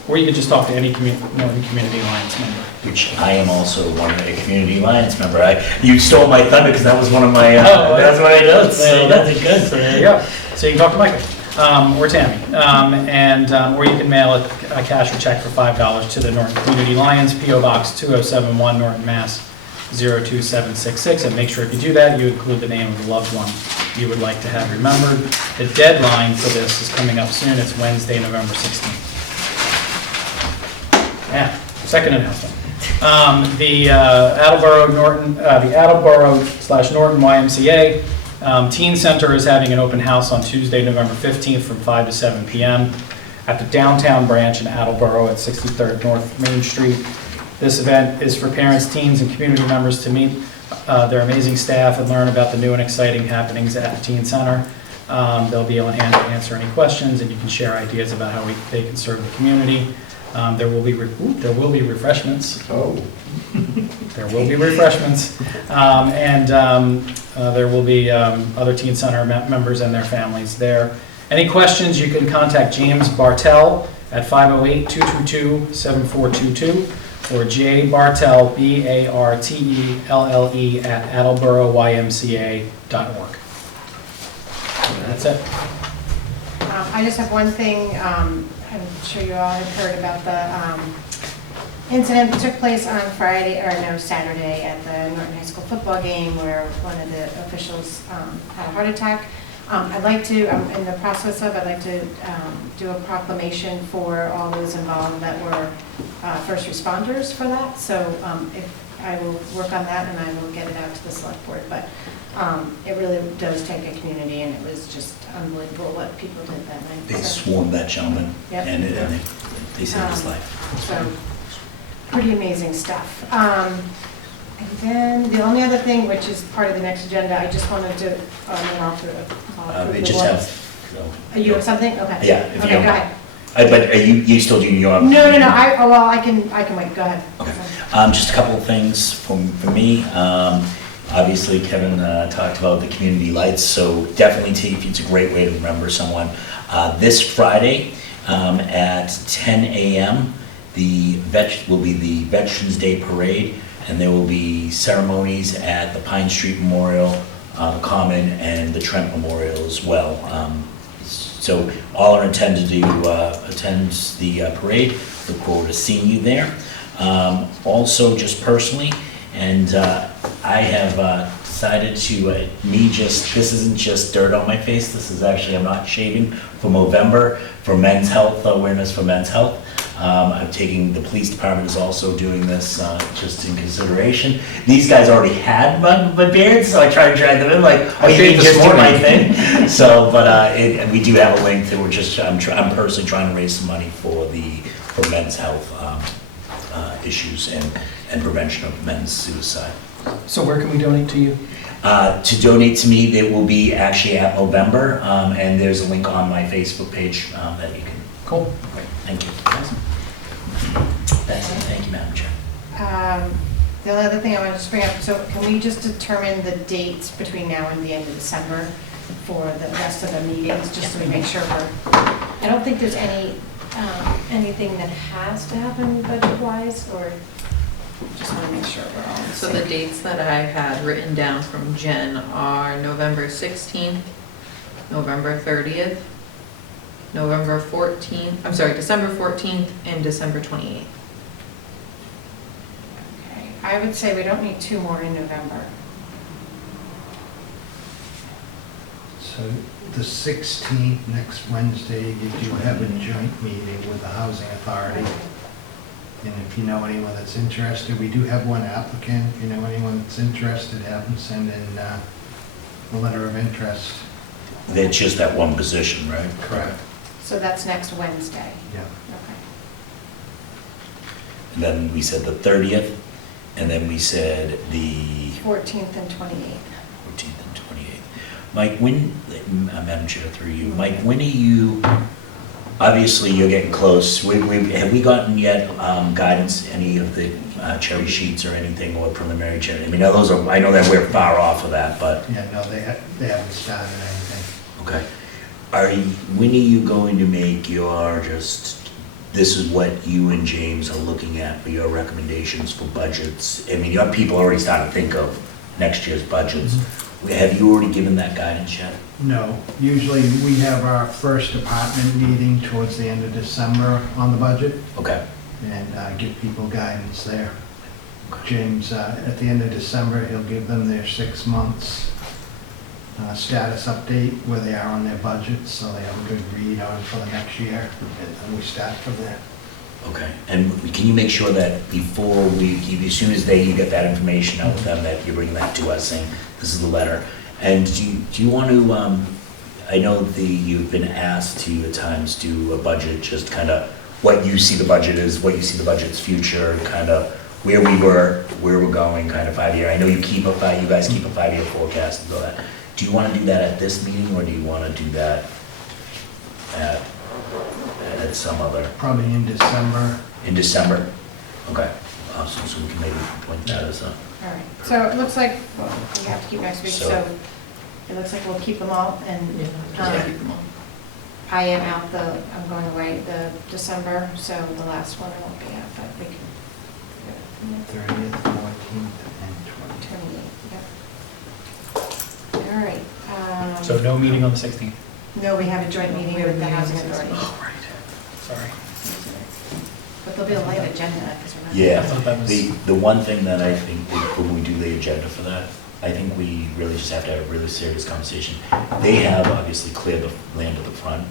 or you can just talk to any Norton Community Alliance member. Which I am also a Community Alliance member. You stole my thunder because that was one of my, that's what I know, so that's good. So there you go. So you can talk to Michael. Or Tammy, or you can mail a cash or check for $5 to the Norton Community Alliance, P.O. Box 2071, Norton, Mass. 02766, and make sure if you do that, you include the name of the loved one you would like to have remembered. The deadline for this is coming up soon. It's Wednesday, November 16th. Yeah, second announcement. The Attleboro/Norton YMCA Teen Center is having an open house on Tuesday, November 15th from 5 to 7 p.m. at the downtown branch in Attleboro at 63rd North Main Street. This event is for parents, teens, and community members to meet their amazing staff and learn about the new and exciting happenings at the Teen Center. They'll be on hand to answer any questions, and you can share ideas about how they can serve the community. There will be refreshments. Oh. There will be refreshments. There will be other Teen Center members and their families there. Any questions, you can contact James Bartell at 508-222-7422 or J. Bartell, BARTELLE at attleboroymca.org. That's it. I just have one thing. I'm sure you all have heard about the incident that took place on Saturday at the Norton High School football game where one of the officials had a heart attack. I'd like to, in the process of, I'd like to do a proclamation for all those involved that were first responders for that. So if I will work on that and I will get it out to the select board. But it really does take a community, and it was just unbelievable what people did that night. They swarmed that gentleman, Yep. and they saved his life. So pretty amazing stuff. And then the only other thing, which is part of the next agenda, I just wanted to, They just have. You have something? Okay. Yeah. If Okay, you go ahead. But are you still doing your? No. I can wait. Go ahead. Okay. Just a couple of things for me. Obviously, Kevin talked about the community lights, so definitely it's a great way to remember someone. This Friday at 10 a.m. will be the Veterans Day Parade, and there will be ceremonies at the Pine Street Memorial, Common, and the Trent Memorial as well. So all are intended to attend the parade. Look forward to seeing you there. Also, just personally, and I have decided to, this isn't just dirt on my face, this is actually, I'm not shaving for Movember for men's health, awareness for men's health. I'm taking, the police department is also doing this just in consideration. These guys already had my beards, so I tried to drag them in, like, oh, you can just do my thing. So, but we do have a link that I'm personally trying to raise some money for men's health issues and prevention of men's suicide. So where can we donate to you? To donate to me, they will be actually at Movember, and there's a link on my Facebook page that you can. Cool. Great, thank you. That's it, thank you, Madam Chair. The only other thing I wanted to bring up, so can we just determine the dates between now and the end of December for the rest of the meetings, just so we make sure I don't think there's anything that has to happen budget-wise, or just want to make sure we're all. So the dates that I had written down from Jen are November 16th, November 30th, December 14th, and December 28th. Okay, I would say we don't need two more in November. So the 16th, next Wednesday, you do have a joint meeting with the Housing Authority. And if you know anyone that's interested, we do have one applicant. If you know anyone that's interested, have them send in a letter of interest. It's just that one position, right? Correct. So that's next Wednesday. Yeah. Okay. And then we said the 30th, and then we said the 14th and 28th. 14th and 28th. Mike, when, Madam Chair, through you, Mike, when are you, obviously you're getting close, have we gotten yet guidance, any of the cherry sheets or anything, or preliminary cherry? I mean, I know that we're far off of that, but, Yeah, no, they haven't started anything. okay. When are you going to make your this is what you and James are looking at for your recommendations for budgets? I mean, your people already started to think of next year's budgets. Have you already given that guidance yet? No, usually we have our first department meeting towards the end of December on the budget Okay. and give people guidance there. James, at the end of December, he'll give them their 6 months status update where they are on their budgets, so they have a good read on for the next year, and then we start from there. Okay, and can you make sure that before we give you, as soon as you get that information out with them, that you bring that to us saying, this is the letter? And do you want to, I know you've been asked to at times do a budget, just kind of what you see the budget is, what you see the budget's future, kind of where we were, where we're going, kind of 5-year. I know you guys keep a 5-year forecast and all that. Do you want to do that at this meeting, or do you want to do that at some other? Probably in December. In December? Okay, awesome, so we can maybe point that as a, All right, so it looks like, well, we have to keep next week, so it looks like we'll keep them all, and I am out I'm going away the December, so the last one I won't be at, but we can. 30th, 14th, and 28th, yep. All right. So no meeting on the 16th? No, we have a joint meeting with the Housing Authority. Oh, right. Sorry. But there'll be a light agenda, because we're not. yeah. I thought that was- The one thing that I think, when we do the agenda for that, I think we really just have to have a really serious conversation. They have obviously cleared the land at the front,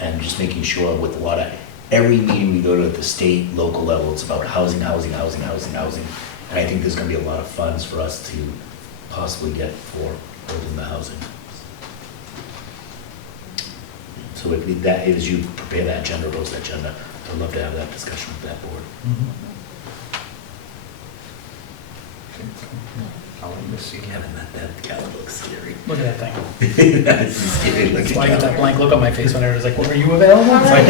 and just making sure with a lot of, every meeting we go to at the state, local level, it's about housing, housing, housing, housing, housing. And I think there's gonna be a lot of funds for us to possibly get for building the housing. So if that, as you prepare that agenda, post that agenda, I'd love to have that discussion with that board. I'll let you see. Kevin, that Kevin looks scary. Look at that thing. That's scary That's looking. why I got that blank look on my face when I was like, "What, are you available?" It's like,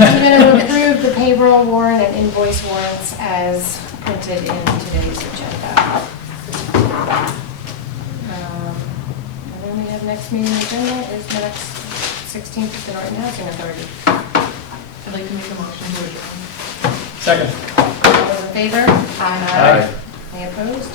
I'm going to approve the payroll warrant and invoice warrants as printed in today's agenda. And then we have next meeting agenda is the next 16th with the Norton Housing Authority. I'd like to make a motion to adjourn. second. All those in favor? Aye. Any opposed?